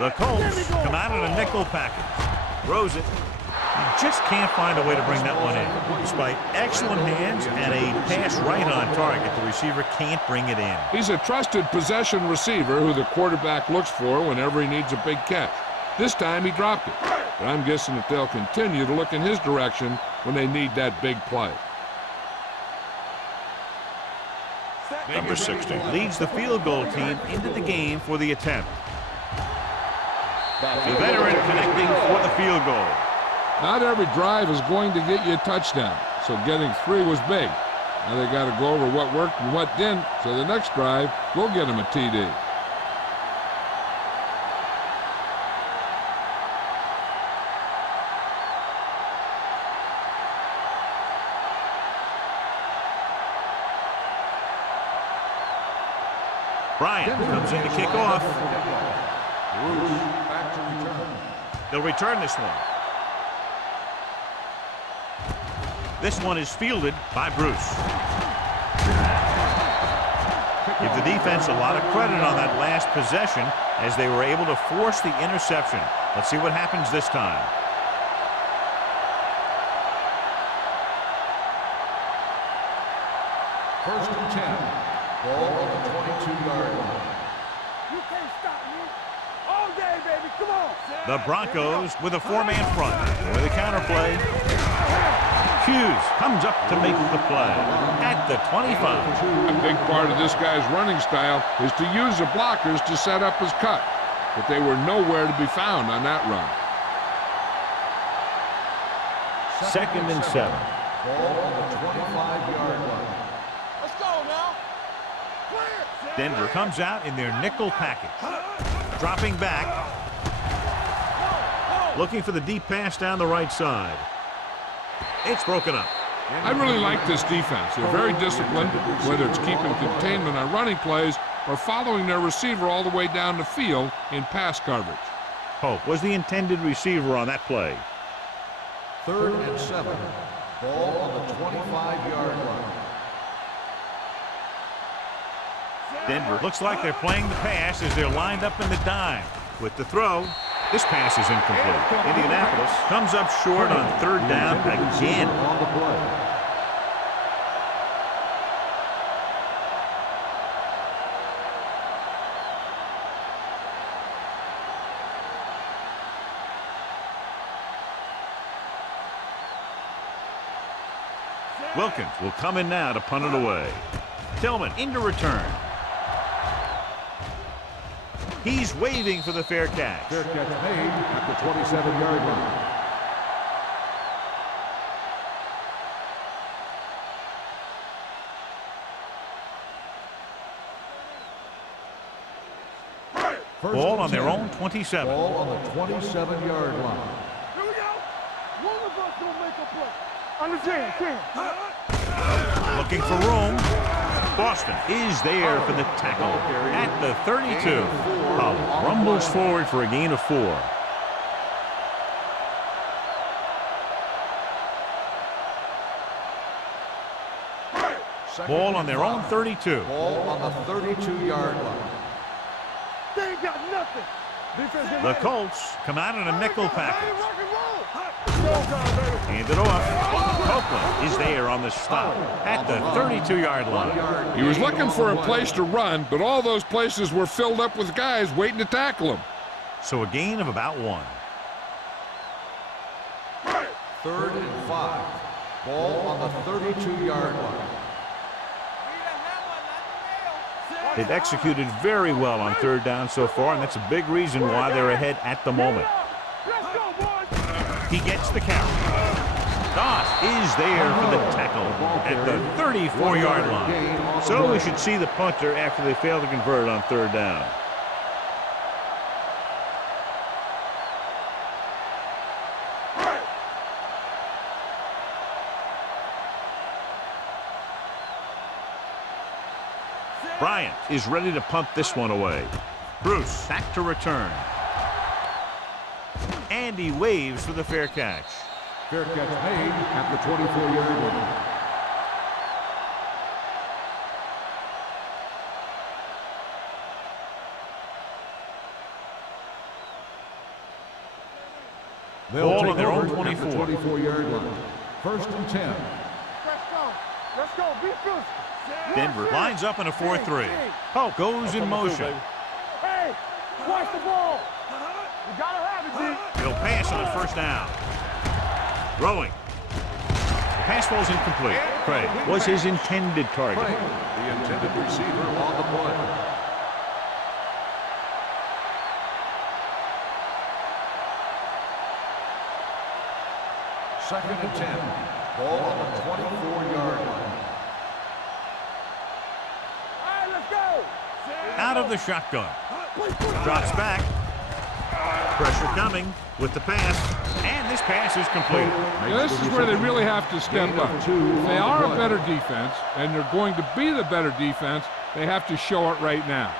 The Colts come out in a nickel package. Throws it. He just can't find a way to bring that one in. Despite excellent hands and a pass right on target, the receiver can't bring it in. He's a trusted possession receiver who the quarterback looks for whenever he needs a big catch. This time he dropped it, but I'm guessing that they'll continue to look in his direction when they need that big play. Number 60 leads the field goal team into the game for the attempt. The veteran connecting for the field goal. Not every drive is going to get you a touchdown, so getting 3 was big. Now they got to go over what worked and what didn't, so the next drive will get them a TD. Bryant comes in to kick off. Back to return. They'll return this one. This one is fielded by Bruce. Give the defense a lot of credit on that last possession as they were able to force the interception. Let's see what happens this time. First and 10. Ball on the 22-yard line. You can't stop me. All day, baby. Come on. The Broncos with a 4-man front. With a counterplay. Hughes comes up to make the play at the 25. A big part of this guy's running style is to use the blockers to set up his cut, but they were nowhere to be found on that run. Second and 7. Ball on the 25-yard line. Let's go now. Denver comes out in their nickel package. Dropping back. Looking for the deep pass down the right side. It's broken up. I really like this defense. They're very disciplined, whether it's keeping containment on running plays or following their receiver all the way down the field in pass coverage. Pope was the intended receiver on that play. Third and 7. Ball on the 25-yard line. Denver looks like they're playing the pass as they're lined up in the dime. With the throw, this pass is incomplete. Indianapolis comes up short on third down again. On the play. Wilkins will come in now to punt it away. Tillman into return. He's waving for the fair catch. Fair catch made at the 27-yard line. Ball on their own 27. Ball on the 27-yard line. Here we go. One of us gonna make a play. Understand, Ken. Looking for room. Boston is there for the tackle at the 32. Pollard rumbles forward for a gain of 4. Ball on their own 32. Ball on the 32-yard line. They ain't got nothing. Defense The Colts come out in a nickel package. rock and roll. Showtime, baby. Hand it off. Copeland is there on the stop at the 32-yard line. He was looking for a place to run, but all those places were filled up with guys waiting to tackle him. So a gain of about 1. Third and 5. Ball on the 32-yard line. They've executed very well on third down so far, and that's a big reason why they're ahead at the moment. Let's go, boys. He gets the carry. Doss is there for the tackle at the 34-yard line. So we should see the punter after they fail to convert on third down. Bryant is ready to punt this one away. Bruce back to return. And he waves for the fair catch. Fair catch made at the 24-yard line. Ball on their own 24. 24-yard line. First and 10. Let's go. Let's go. Be good. Denver lines up in a 4-3. Pope goes in motion. Hey, watch the ball. You gotta have it, D. He'll pass on the first down. Throwing. The pass falls incomplete. Craig was his intended target. Craig, the intended receiver on the play. Second and 10. Ball on the 24-yard line. All right, let's go. Out of the shotgun. Drops back. Pressure coming with the pass. And this pass is complete. Now, this is where they really have to step up. If they are a better defense, and they're going to be the better defense, they have to show it right now.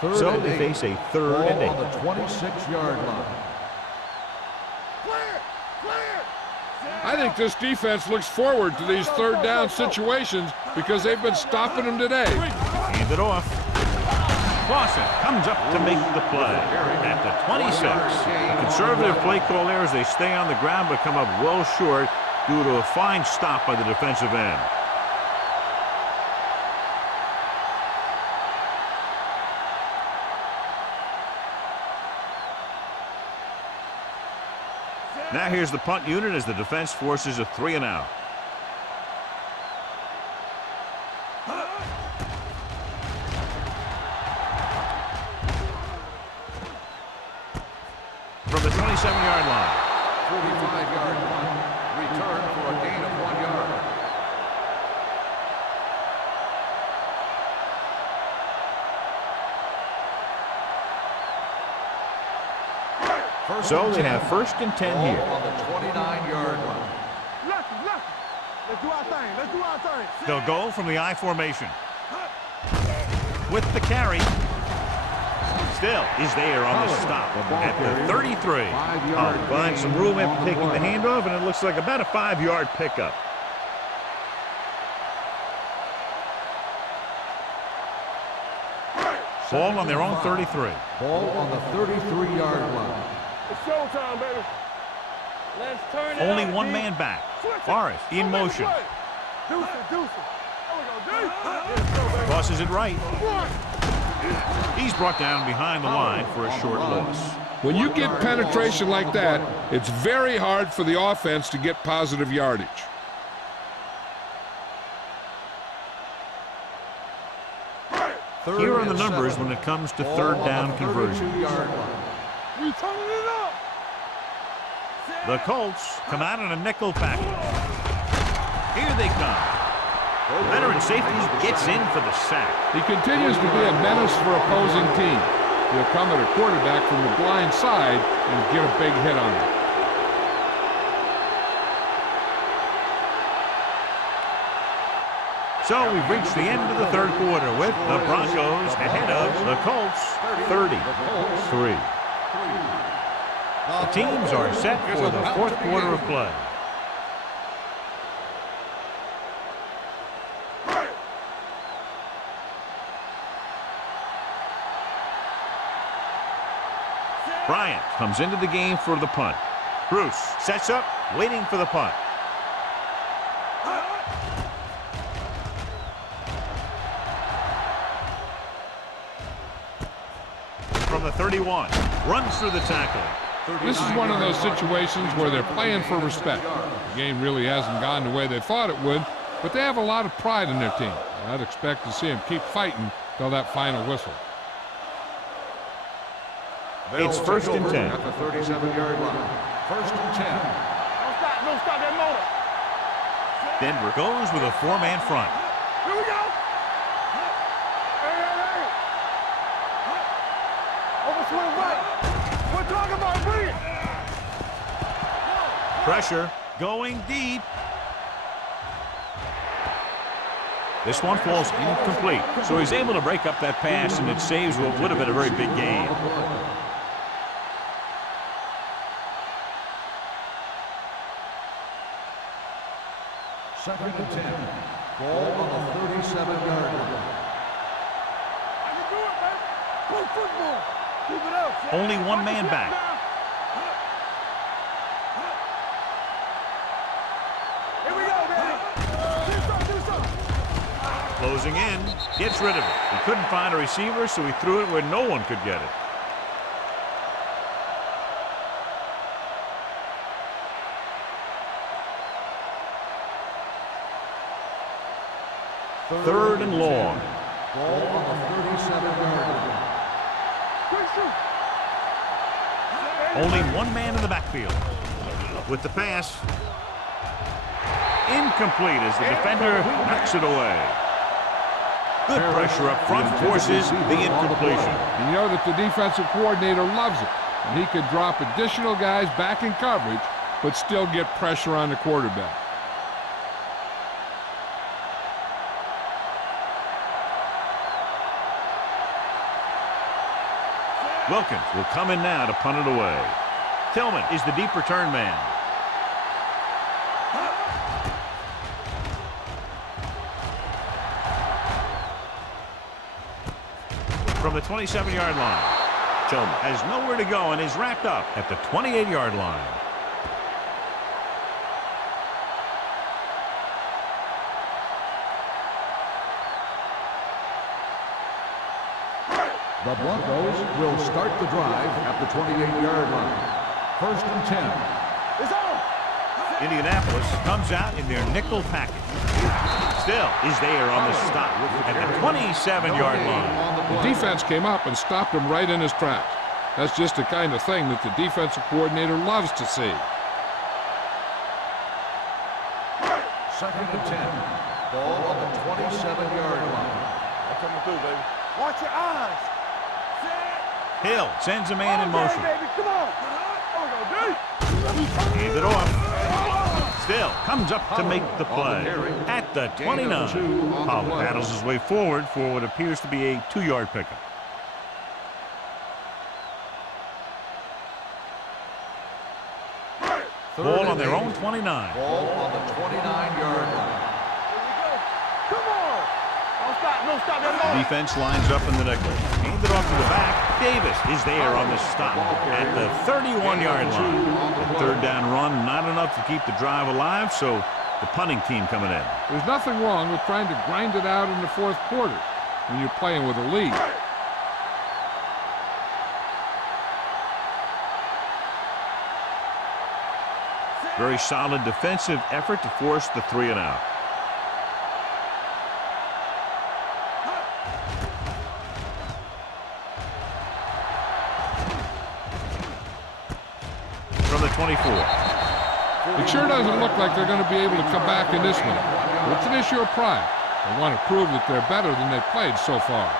So they face a third and 8. On the 26-yard line. I think this defense looks forward to these third down situations because they've been stopping them today. Hand it off. Clausen comes up to make the play at the 26. A conservative play call there as they stay on the ground but come up well short due to a fine stop by the defensive end. Now here's the punt unit as the defense forces a 3-and-out. From the 27-yard line. 45-yard line. Return for a gain of 1 yard. So they have first and 10 here. On the 29-yard line. Let's do our thing. Let's do our thing. They'll go from the I formation. With the carry. Still is there on the stop at the 33. I'll find some room after taking the handoff, and it looks like about a 5-yard pickup. Ball on their own 33. Ball on the 33-yard line. It's showtime, baby. Let's turn it Only up, one D. man back. Switch it. Forrest in motion. Deuce it. There we go, D. Let's go, baby. Crosses it right. He's brought down behind the line for a short loss. When you get penetration like that, it's very hard for the offense to get positive yardage. Here are the numbers when it comes to third down conversion. We turning it up. The Colts come out in a nickel package. Here they come. The veteran safety gets in for the sack. He continues to be a menace for opposing teams. He'll come at a quarterback from the blind side and get a big hit on him. So we've reached the end of the third quarter with the Broncos ahead of the Colts 30-3. The teams are set for the fourth quarter of play. Bryant comes into the game for the punt. Bruce sets up, waiting for the punt. From the 31, runs through the tackle. This is one of those situations where they're playing for respect. The game really hasn't gone the way they thought it would, but they have a lot of pride in their team. I'd expect to see them keep fighting till that final whistle. It's first and 10. At the 37-yard line. First and 10. Don't stop that motor. Denver goes with a 4-man front. Here we go. Hey. Overswing right. We're talking about bring it. Pressure going deep. This one falls incomplete. So he's able to break up that pass, and it saves what would have been a very big gain. Second and 10. Ball on the 37-yard line. I can do it, man. Play football. Keep it up. Only one man back. Here we go, baby. Do something. Closing in, gets rid of it. He couldn't find a receiver, so he threw it where no one could get it. Third and long. Ball on the 37-yard line. Only one man in the backfield. With the pass. Incomplete as the defender knocks it away. Good pressure up front forces the incompletion. You know that the defensive coordinator loves it. And he could drop additional guys back in coverage, but still get pressure on the quarterback. Wilkins will come in now to punt it away. Tillman is the deep return man. From the 27-yard line, Tillman has nowhere to go and is wrapped up at the 28-yard line. The Broncos will start the drive at the 28-yard line. First and 10. It's on. Indianapolis comes out in their nickel package. Still is there on the stop at the 27-yard line. The defense came up and stopped him right in his tracks. That's just the kind of thing that the defensive coordinator loves to see. Second and 10. Ball on the 27-yard line. I'm coming through, baby. Watch your eyes. Hill sends a man in motion. Baby, come on. Hand it off. Still comes up to make the play at the 29. Pollard battles his way forward for what appears to be a 2-yard pickup. Ball on their own 29. Ball on the 29-yard line. Come on. Don't stop that The defense lines up in the nickel. Hand it off to the back. Davis is there on the stop at the 31-yard line. The third down run, not enough to keep the drive alive, so the punting team coming in. There's nothing wrong with trying to grind it out in the fourth quarter when you're playing with a lead. Very solid defensive effort to force the 3-and-out. From the 24. It sure doesn't look like they're going to be able to come back in this one. But it's an issue of pride. They want to prove that they're better than they've played so far.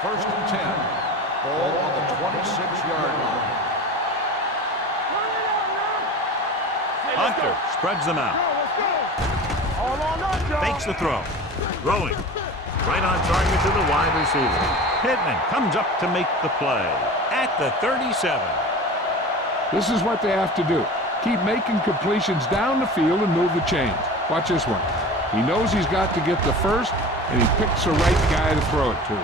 First and 10. Ball on the 26-yard line. Hunter spreads them out. Fakes the throw. Throwing. Right on target to the wide receiver. Pittman comes up to make the play at the 37. This is what they have to do. Keep making completions down the field and move the chains. Watch this one. He knows he's got to get the first, and he picks the right guy to throw it to.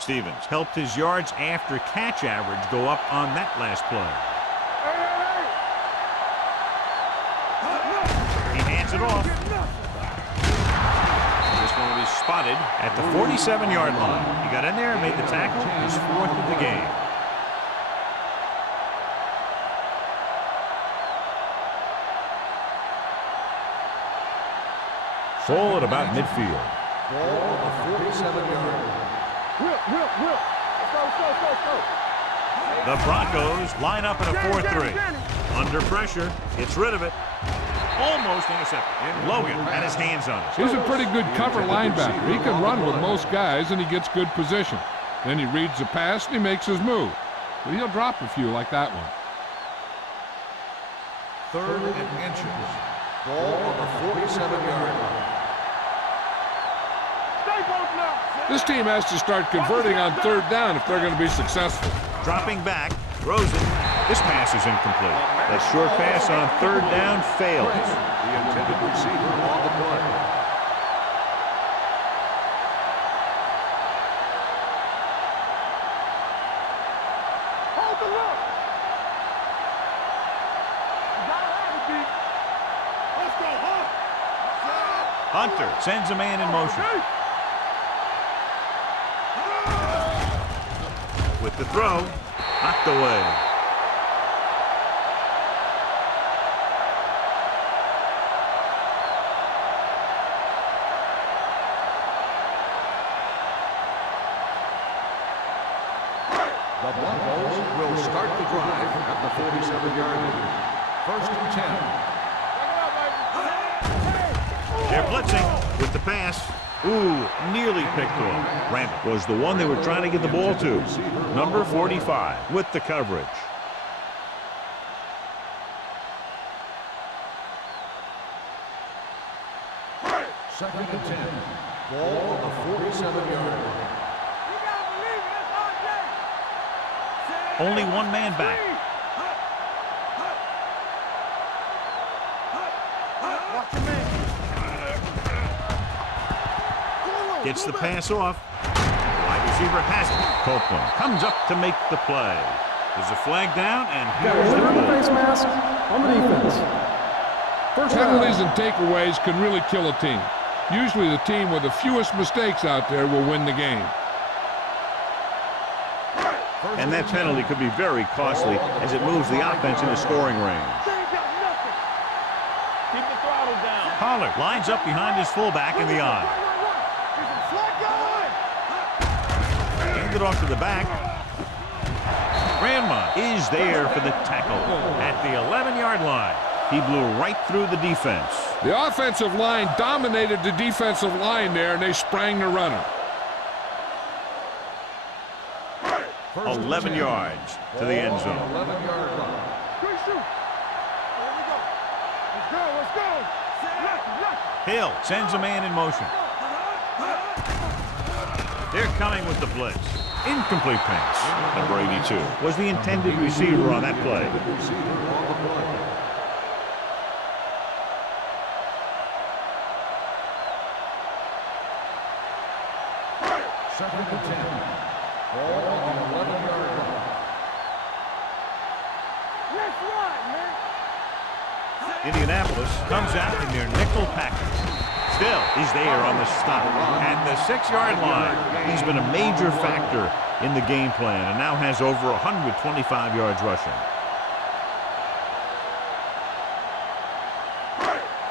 Stevens helped his yards after catch average go up on that last play. He hands it off. This one will be spotted at the 47-yard line. He got in there and made the tackle. His 4th of the game. Full at about midfield. Ball on the 47-yard line. Will. Let's go. The Broncos line up in a 4-3. Under pressure, gets rid of it. Almost intercepted. Logan had his hands on it. He's a pretty good cover linebacker. He can run with most guys, and he gets good position. Then he reads the pass, and he makes his move. But he'll drop a few like that one. 3rd and inches. Ball on the 47-yard line. This team has to start converting on 3rd down if they're going to be successful. Dropping back, Rosen. This pass is incomplete. That short pass on 3rd down fails. The intended receiver on the play. Hold the look. You gotta have it, D. Let's go, Hunter sends a man in motion. With the throw, knocked away. The Broncos will start the drive at the 47-yard line. 1st and 10. They're blitzing with the pass. Ooh, nearly picked off. Randall was the one they were trying to get the ball to. Number 45 with the coverage. Second and 10. Ball on the 47-yard line. Only one man back. Gets the pass off. Wide receiver has it. Copeland comes up to make the play. There's a flag down, and Got a here's the winner in the ball. face mask on the defense. First Penalties down. and takeaways can really kill a team. Usually the team with the fewest mistakes out there will win the game. And that penalty could be very costly as it moves the offense into scoring range. They ain't got nothing. Keep the throttle down. Pollard lines up behind his fullback in the eye. There's a flag going. Hand it off to the back. Grandma is there for the tackle at the 11-yard line. He blew right through the defense. The offensive line dominated the defensive line there, and they sprang the runner. 11 yards to the end zone. 11-yard line. Good shoot. There we go. Let's go. Lucky. Hill sends a man in motion. They're coming with the blitz. Incomplete pass. Number 82 was the intended receiver on that play. Receiver on the play. Second and 10. Ball on the 11-yard line. Let's ride, man. Indianapolis comes out in their nickel package. Still, he's there on the stop. At the 6-yard line, he's been a major factor in the game plan and now has over 125 yards rushing.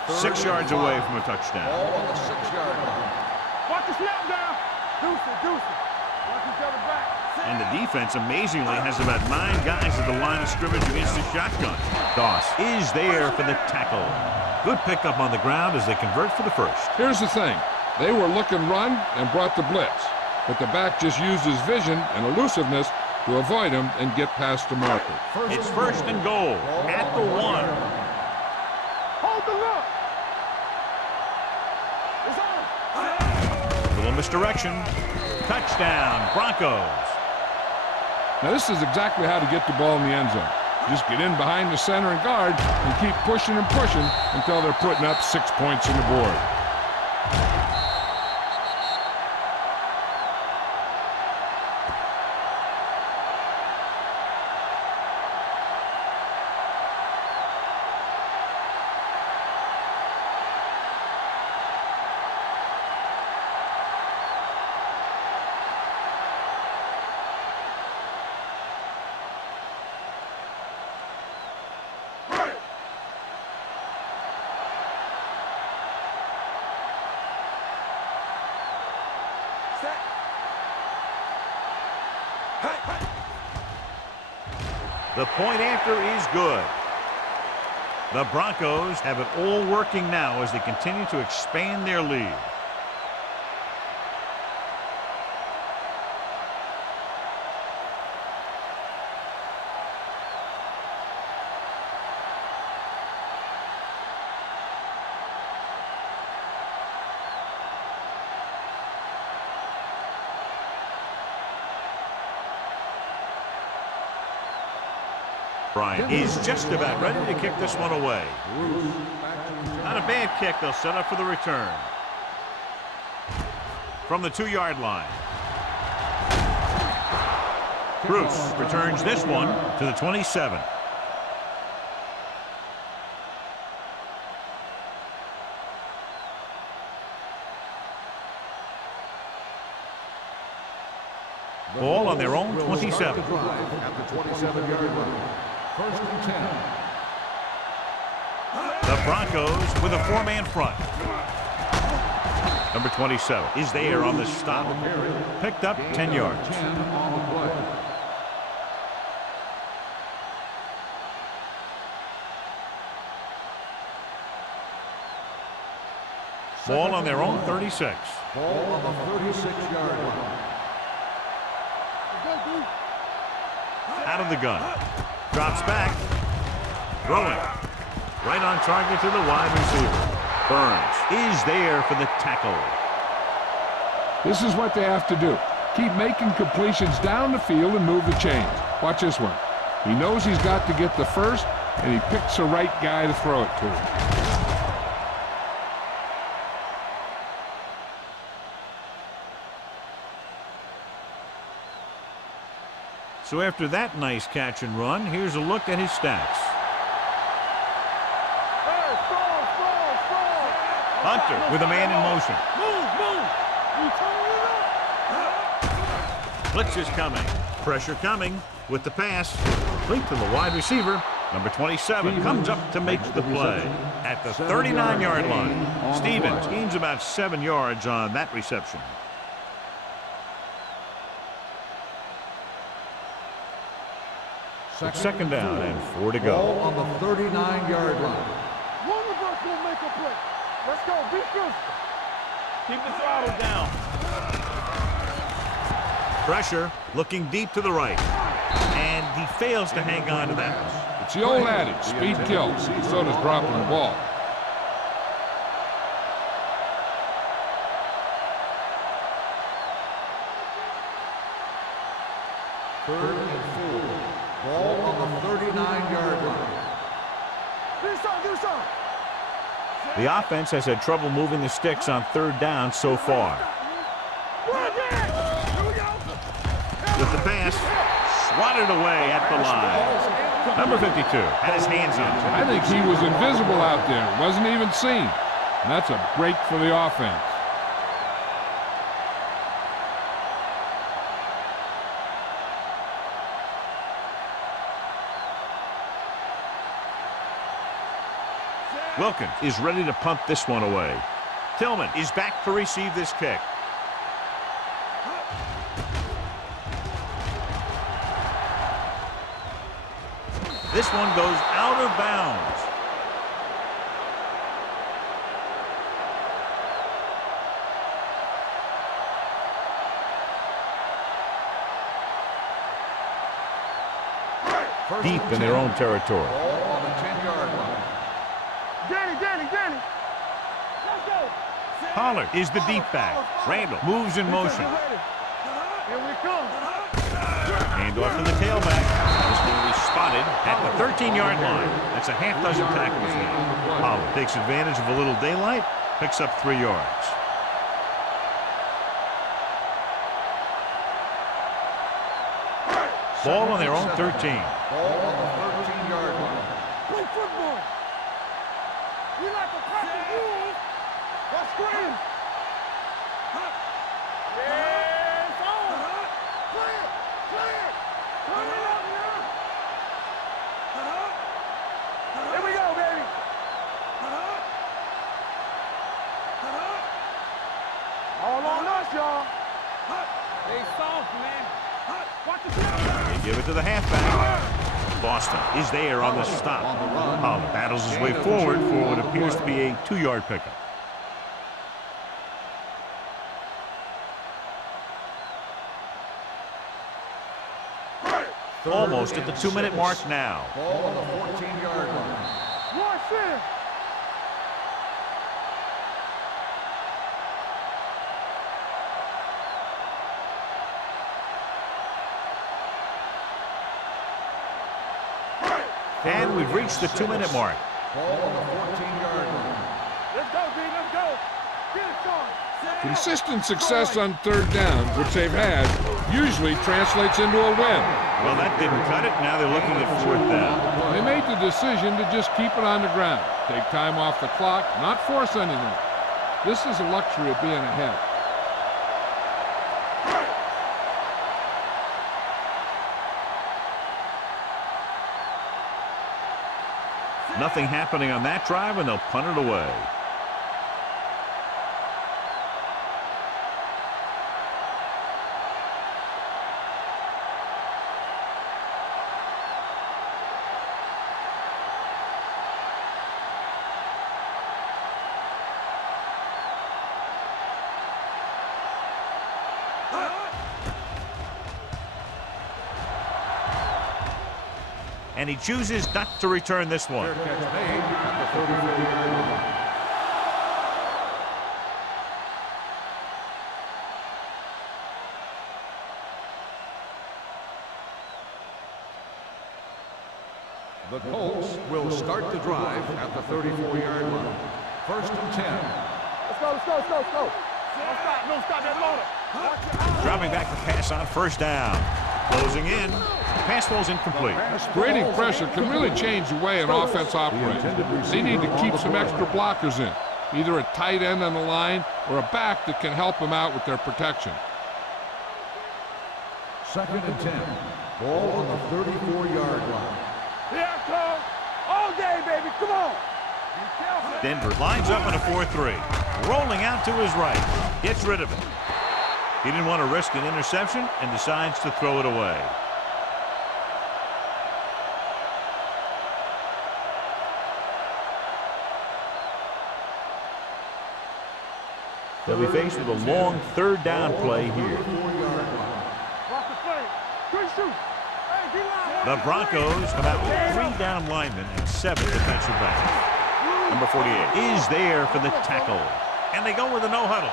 6 yards away from a touchdown. Ball on the 6-yard line. Watch the snap down. Deuce it. Watch each other back. And the defense, amazingly, has about 9 guys at the line of scrimmage against the shotgun. Doss is there for the tackle. Good pickup on the ground as they convert for the first. Here's the thing. They were looking run and brought the blitz. But the back just used his vision and elusiveness to avoid him and get past the marker. It's first and goal at the 1. Hold the look. It's on. Little misdirection. Touchdown, Broncos. Now this is exactly how to get the ball in the end zone. Just get in behind the center and guard and keep pushing and pushing until they're putting up 6 points on the board. The point after is good. The Broncos have it all working now as they continue to expand their lead. Bryant is just about ready to kick this one away. Not a bad kick. They'll set up for the return. From the 2-yard line. Bruce returns this one to the 27. Ball on their own 27. At the 27-yard line. First and 10. The Broncos with a 4-man front. Number 27 is there on the stop. Picked up 10 yards. 10 on the play. Ball on their own 36. Ball on the 36-yard line. Out of the gun. Drops back. Throwing. Right on target to the wide receiver. Burns is there for the tackle. This is what they have to do. Keep making completions down the field and move the chains. Watch this one. He knows he's got to get the first, and he picks the right guy to throw it to. So after that nice catch and run, here's a look at his stats. Hunter with a man in motion. Blitz is coming. Pressure coming with the pass. Complete to the wide receiver. Number 27 comes up to make the play at the 39-yard line. Stevens gains about 7 yards on that reception. Second down and 4 to go. Ball on the 39-yard line. One of us will make a play. Let's go. Be good. Keep the throttle down. Pressure, looking deep to the right. And he fails to hang on to that one. It's the old adage, speed kills. So does dropping the ball. Third and 4. Ball on the 39-yard line. The offense has had trouble moving the sticks on third down so far. With the pass, swatted away at the line. Number 52 had his hands on it. I think he was invisible out there. Wasn't even seen. And that's a break for the offense. Wilkins is ready to punt this one away. Tillman is back to receive this kick. This one goes out of bounds. Deep in their own territory. Ball on the 10-yard line. Danny. Let's go. Pollard is the deep back. Randall moves in motion. Here we come. Handoff to the tailback. This one will be spotted at the 13-yard line. That's a half dozen tackles now. Pollard takes advantage of a little daylight, picks up 3 yards. Ball on their own 13. Ball on the 13-yard line. Play football. We like to crack the rules. Let's scream. Yeah, it's on. Play it. Turn it up now. Here we go, baby. All on us, y'all. Stay soft, man. Watch the tailback. They give it to the halfback. Boston is there on the stop. Holland battles his way forward for what appears to be a 2-yard pickup. Almost at the 2-minute mark now. Ball on the 14-yard line. Watch it. And we've reached the 2-minute mark. Ball on the 14-yard line. Let's go, B. Let's go. Get it, Sean. Consistent success on third down, which they've had, usually translates into a win. Well, that didn't cut it. Now they're looking at 4th down. They made the decision to just keep it on the ground, take time off the clock, not force anything. This is a luxury of being ahead. Nothing happening on that drive, and they'll punt it away. And he chooses not to return this one. Fair catch made at the 34-yard line. The Colts will start the drive at the 34-yard line. 1st and 10. Let's go, let's go, let's go, let's go. No stop that loader. Dropping back the pass on 1st down. Closing in. Pass ball's incomplete. Creating pressure can really change the way an offense operates. They need to keep some extra blockers in, either a tight end on the line or a back that can help them out with their protection. 2nd and 10. Ball on the 34-yard line. Here I come. All day, baby. Come on. Denver lines up in a 4-3. Rolling out to his right. Gets rid of it. He didn't want to risk an interception and decides to throw it away. They'll be faced with a long 3rd down play here. The Broncos come out with 3 down linemen and 7 defensive backs. Number 48 is there for the tackle. And they go with a no-huddle.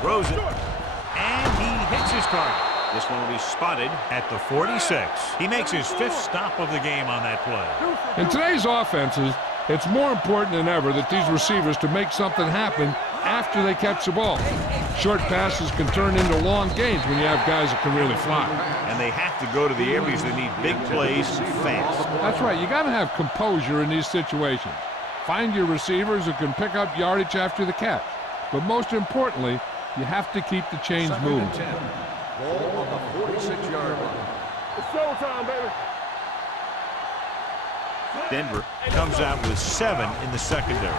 Throws it. And he hits his target. This one will be spotted at the 46. He makes his 5th stop of the game on that play. In today's offenses, it's more important than ever that these receivers to make something happen after they catch the ball. Short passes can turn into long gains when you have guys that can really fly. And they have to go to the areas that need big plays fast. That's right. You got to have composure in these situations. Find your receivers who can pick up yardage after the catch. But most importantly, you have to keep the chains moving. Ball on the 46-yard line. It's showtime, baby. Denver comes out with 7 in the secondary.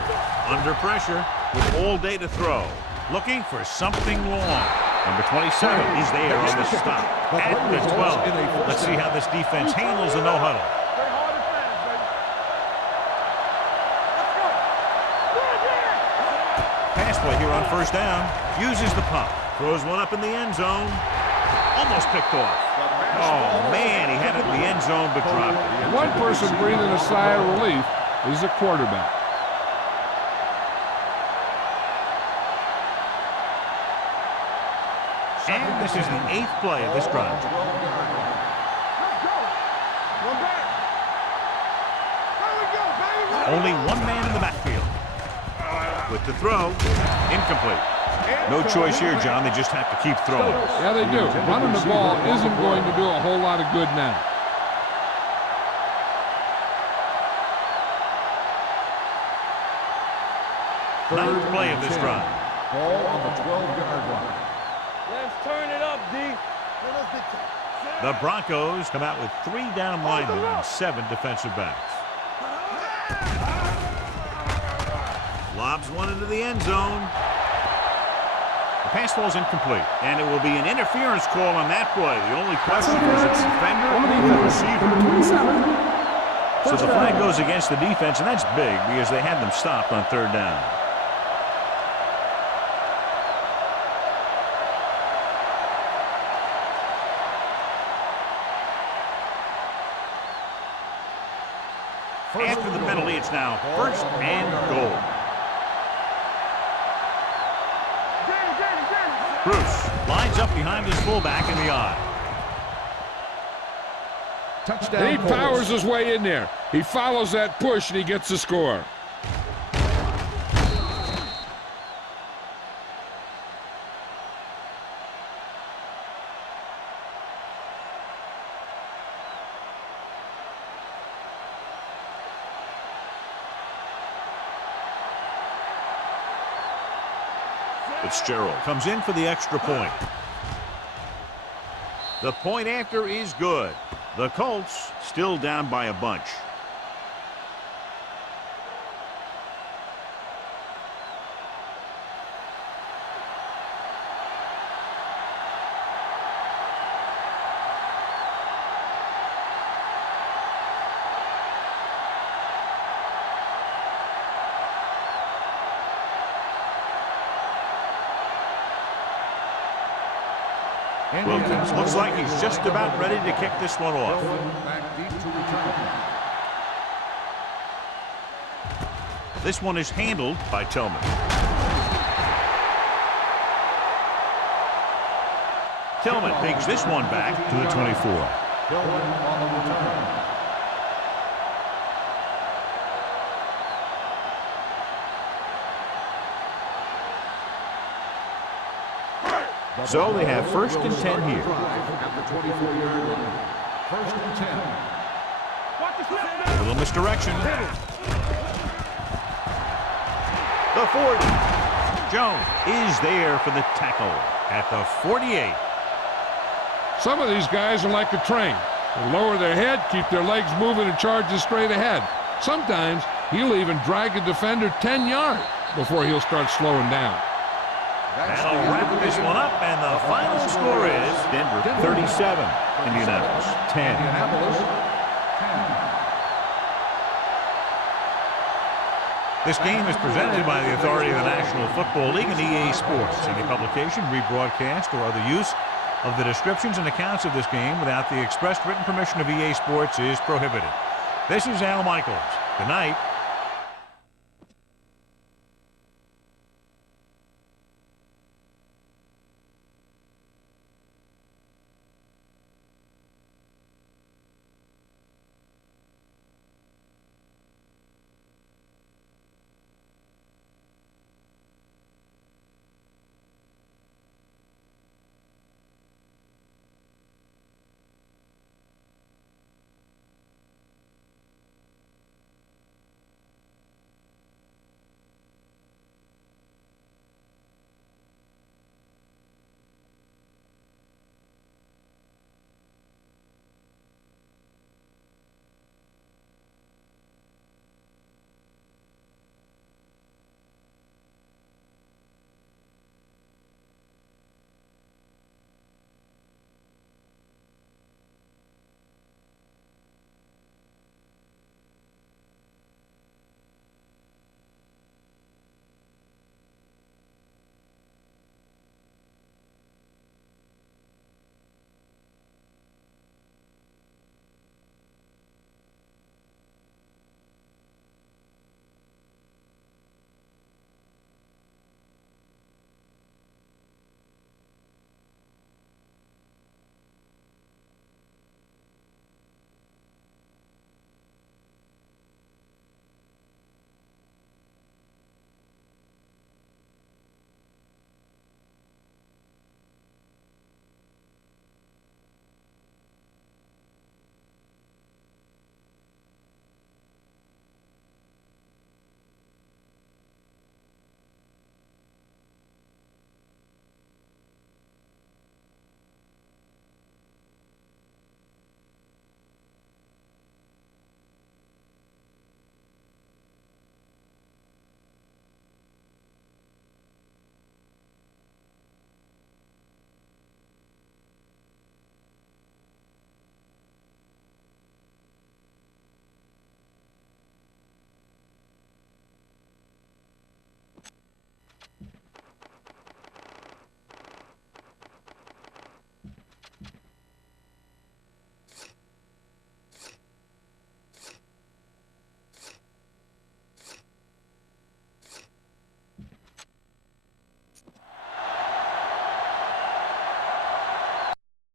Under pressure with all day to throw. Looking for something long. Number 27 is there on the stop. At the 12. Let's see how this defense handles the no-huddle. Play hard and fast, baby. Pass play here on 1st down. Uses the pump. Throws one up in the end zone. Almost picked off. Oh, man, he had it in the end zone but dropped it. One person breathing a sigh of relief is the quarterback. And this is the 8th play of this drive. Only one man in the backfield. With the throw, incomplete. No choice here, John. They just have to keep throwing. Yeah, they do. Running the ball isn't going to do a whole lot of good now. Ninth play of this drive. Ball on the 12-yard line. Let's turn it up, D. The Broncos come out with 3 down linemen and 7 defensive backs. Lobs one into the end zone. The pass falls incomplete, and it will be an interference call on that play. The only question is the defender On the or the defense, receiver. number 27. So First the flag down. goes against the defense, and that's big because they had them stopped on third down. After the penalty, it's now first and goal. Bruce lines up behind his fullback in the eye. Touchdown. He powers his way in there. He follows that push, and he gets the score. Fitzgerald comes in for the extra point. The point after is good. The Colts still down by a bunch. Wilkins looks like he's just about ready to kick this one off. Back deep to return. This one is handled by Tillman. Tillman takes this one back to the 24. Tillman on the return. So they have first and 10 here. At the 24-yard line. First and 10. A little misdirection. The 40. Jones is there for the tackle at the 48. Some of these guys are like a train. They lower their head, keep their legs moving, and charge straight ahead. Sometimes he'll even drag a defender 10 yards before he'll start slowing down. That'll wrap this one up, and the final score is Denver 37, Indianapolis 10. Indianapolis 10. This game is presented by the authority of the National Football League and EA Sports. Any publication, rebroadcast, or other use of the descriptions and accounts of this game without the expressed written permission of EA Sports is prohibited. This is Al Michaels. Good night.